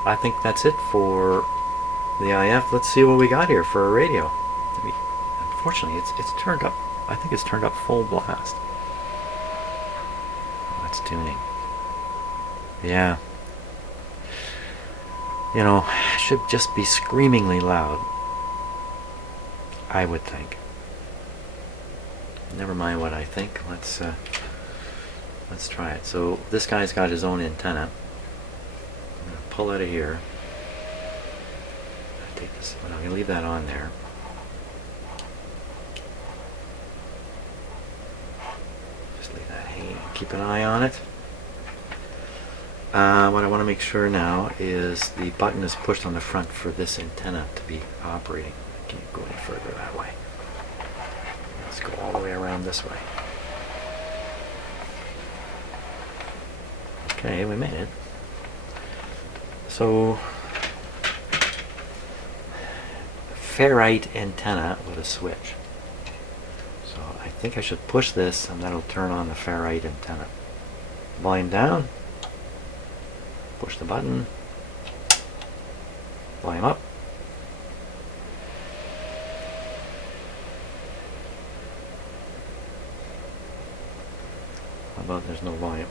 I think that's it for the IF. Let's see what we got here for a radio. Unfortunately, it's turned up. I think it's turned up full blast. That's tuning. Yeah. You know, it should just be screamingly loud, I would think. Never mind what I think. Let's try it. So this guy's got his own antenna. I'm going to pull out of here. Take this. I'm going to leave that on there. Just leave that hanging. Keep an eye on it. What I want to make sure now is the button is pushed on the front for this antenna to be operating. I can't go any further that way. Let's go all the way around this way. Okay, we made it. So, ferrite antenna with a switch. So I think I should push this and that'll turn on the ferrite antenna. Volume down. Push the button. Volume up. How about there's no volume?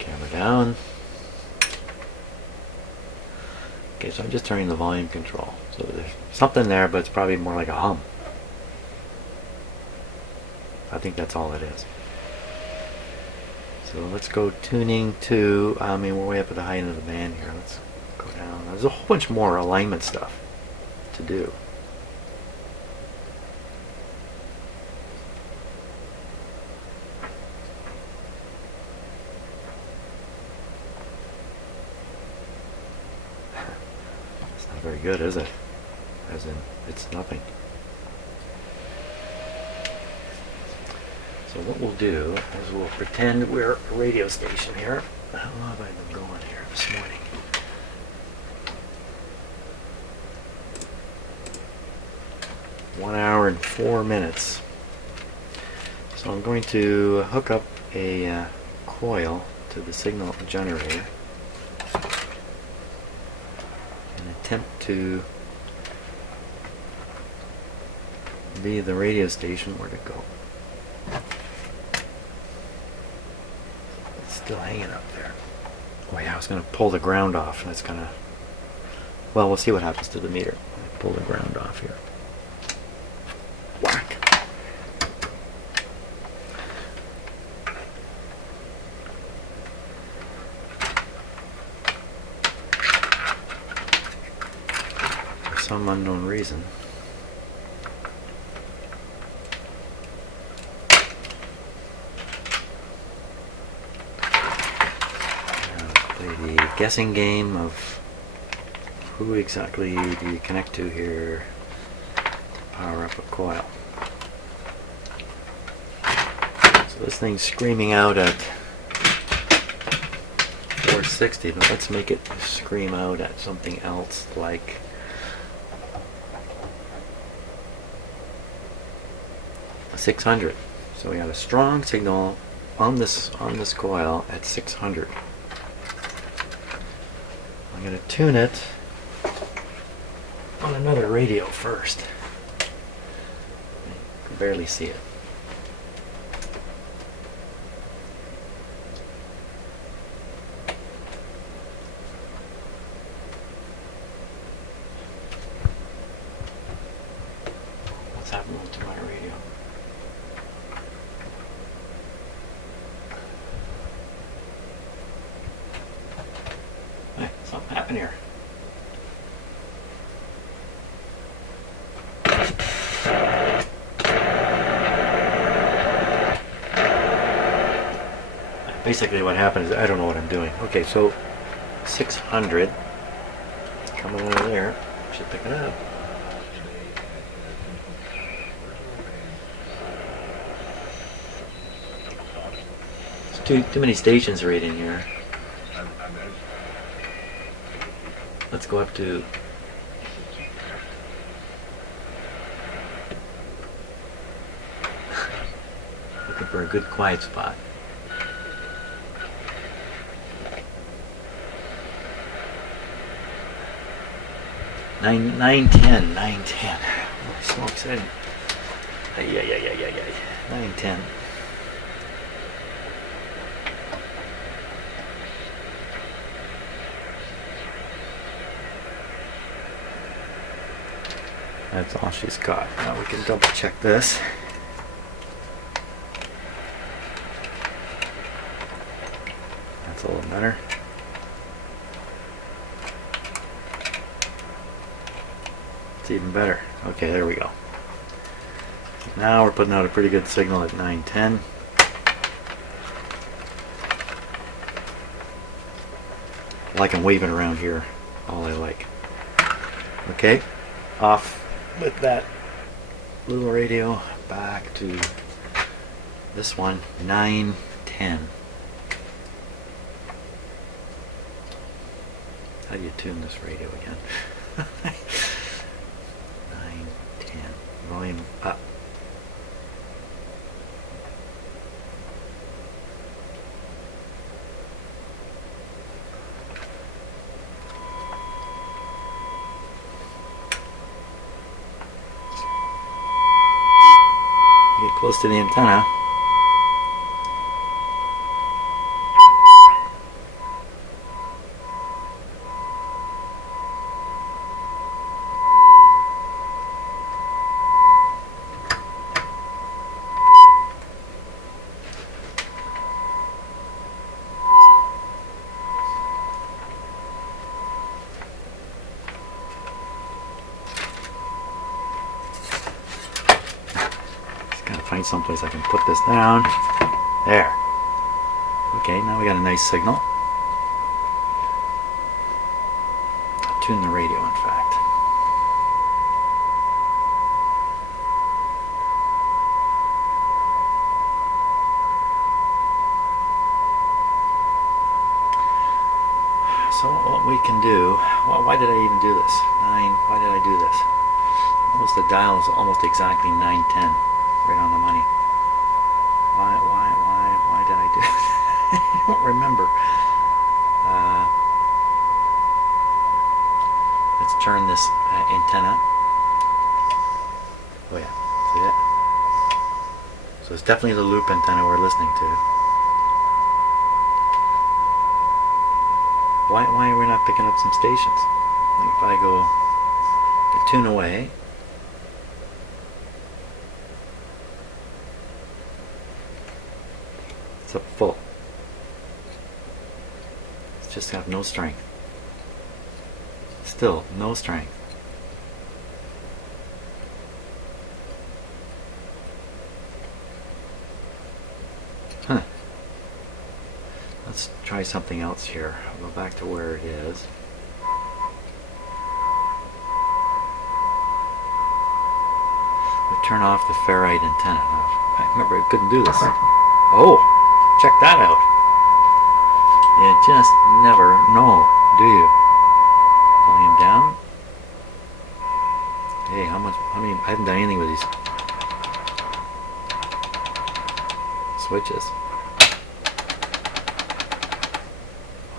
Camera down. Okay, so I'm just turning the volume control. So there's something there, but it's probably more like a hum. I think that's all it is. So let's go tuning to, I mean, we're way up at the high end of the band here. Let's go down. There's a whole bunch more alignment stuff to do. It's not very good, is it? As in, it's nothing. So what we'll do is we'll pretend we're a radio station here. How long have I been going here this morning? One hour and 4 minutes. So I'm going to hook up a coil to the signal generator and attempt to be the radio station. Where'd it go? Still hanging up there. Oh yeah, I was going to pull the ground off and it's going to, well, we'll see what happens to the meter. Pull the ground off here. Whack. For some unknown reason, the guessing game of who exactly do you connect to here to power up a coil. So this thing's screaming out at 460, but let's make it scream out at something else like 600. So we got a strong signal on this coil at 600. I'm going to tune it on another radio first. You can barely see it. What's happening to my radio? Hey, something happened here. Basically what happened is I don't know what I'm doing. Okay, so 600 it's coming out of there. Should pick it up. There's too many stations right in here. Let's go up to looking for a good quiet spot. 910. Oh, so exciting. 910. That's all she's got. Now we can double check this. That's a little better. It's even better. Okay, there we go. Now we're putting out a pretty good signal at 910. I like them waving around here. All I like. Okay, off with that little radio, back to this one, 910. How do you tune this radio again? 910. Volume up. Get close to the antenna. Find someplace I can put this down. There. Okay, now we got a nice signal. I'll tune the radio, in fact. So what we can do, well, why did I even do this? Why did I do this? Notice the dial is almost exactly 910. Right on the money. Why did I do that? I don't remember. Let's turn this antenna. Oh yeah, see it? So it's definitely the loop antenna we're listening to. Why are we not picking up some stations? Like if I go to tune away. It's up full. It's just got no strength. Still no strength. Huh. Let's try something else here. I'll go back to where it is. We'll turn off the ferrite antenna. I remember I couldn't do this. Oh, check that out. You just never know, do you? Volume down. Hey, how many, I haven't done anything with these switches.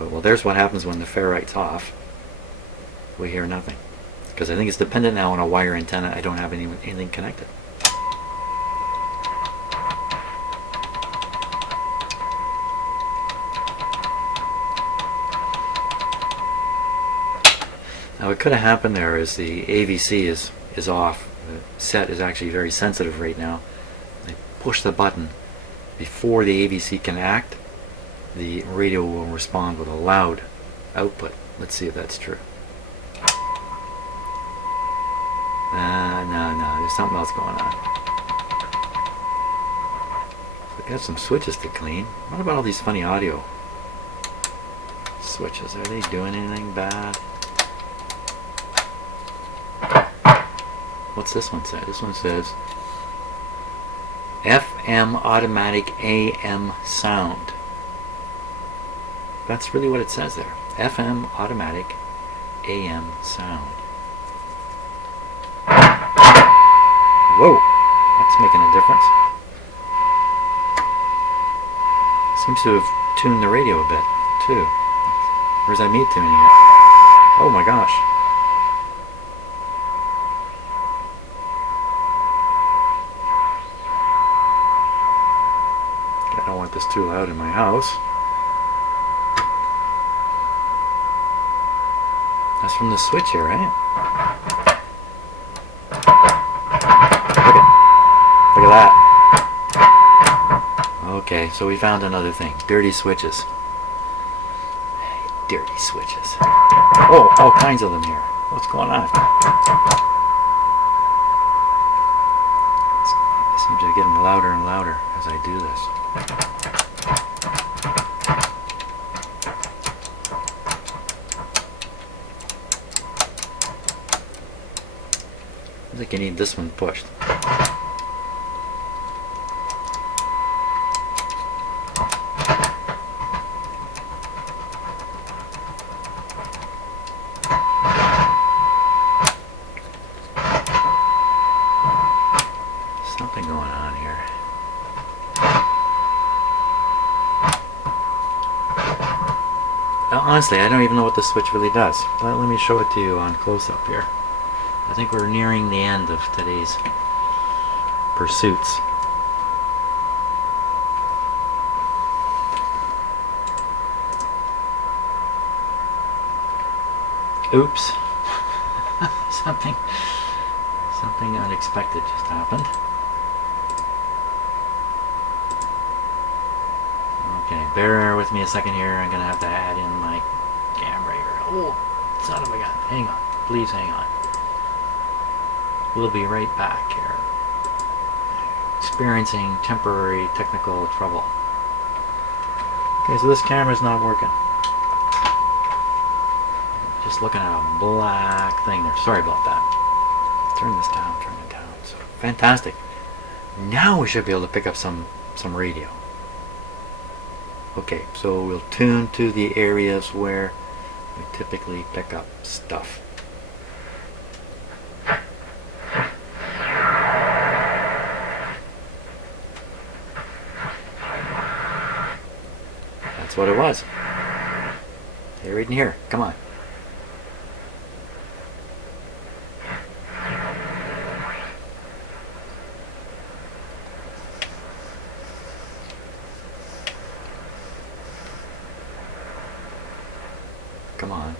Well, there's what happens when the ferrite's off. We hear nothing. Because I think it's dependent now on a wire antenna. I don't have anything connected. Now what could have happened there is the AVC is off. The set is actually very sensitive right now. I push the button before the AVC can act. The radio will respond with a loud output. Let's see if that's true. No, there's something else going on. So I got some switches to clean. What about all these funny audio switches? Are they doing anything bad? What's this one say? This one says FM automatic AM sound. That's really what it says there. FM automatic AM sound. Whoa, that's making a difference. Seems to have tuned the radio a bit, too. Or is that me tuning it? Oh my gosh. I don't want this too loud in my house. That's from the switch here, right? Look at that. Okay, so we found another thing. Dirty switches. Dirty switches. Oh, all kinds of them here. What's going on? It seems to be getting louder and louder as I do this. I think you need this one pushed. Something going on here. Honestly, I don't even know what this switch really does. Let me show it to you on close-up here. I think we're nearing the end of today's pursuits. Oops. Something unexpected just happened. Okay, bear with me a second here. I'm gonna have to add in my camera here. Oh, son of a gun. Hang on. Please hang on. We'll be right back here. Experiencing temporary technical trouble. Okay, so this camera's not working. Just looking at a black thing there. Sorry about that. Turn this down, turn it down. So fantastic. Now we should be able to pick up some radio. Okay, so we'll tune to the areas where we typically pick up stuff. That's what it was. Hey, right in here. Come on. Come on.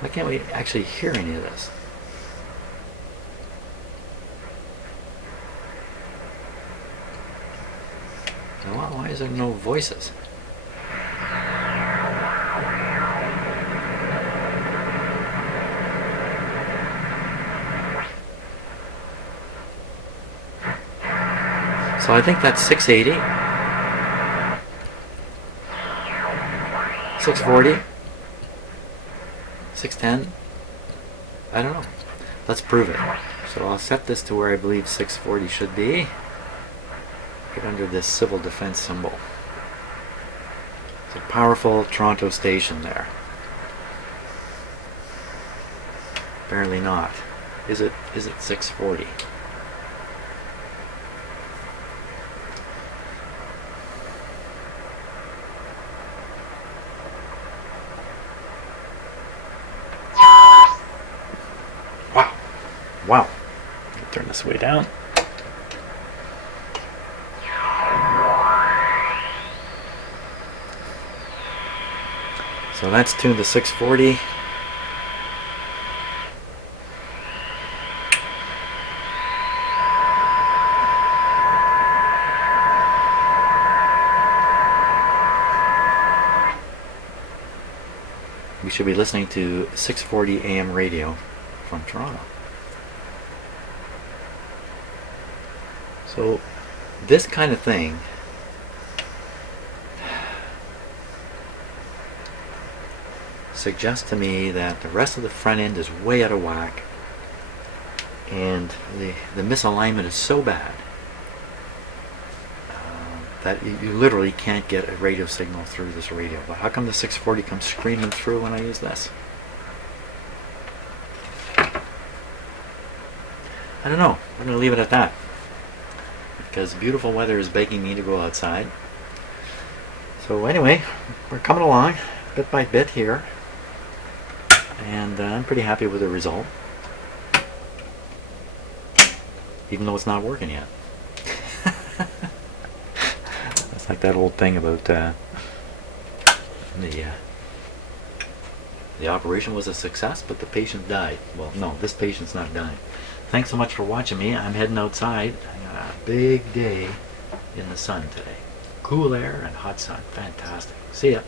Why can't we actually hear any of this? Why is there no voices? So I think that's 680, 640, 610. I don't know. Let's prove it. So I'll set this to where I believe 640 should be. Get under this civil defense symbol. It's a powerful Toronto station there. Apparently not. Is it 640? Wow. Turn this way down. So that's tuned to 640. We should be listening to 640 AM radio from Toronto. So this kind of thing suggests to me that the rest of the front end is way out of whack, and the misalignment is so bad that you literally can't get a radio signal through this radio. But how come the 640 comes screaming through when I use this? I don't know. We're going to leave it at that, because beautiful weather is begging me to go outside. So anyway, we're coming along bit by bit here, and I'm pretty happy with the result, even though it's not working yet. It's like that old thing about the operation was a success, but the patient died. Well, no, this patient's not dying. Thanks so much for watching me. I'm heading outside. I got a big day in the sun today. Cool air and hot sun. Fantastic. See ya.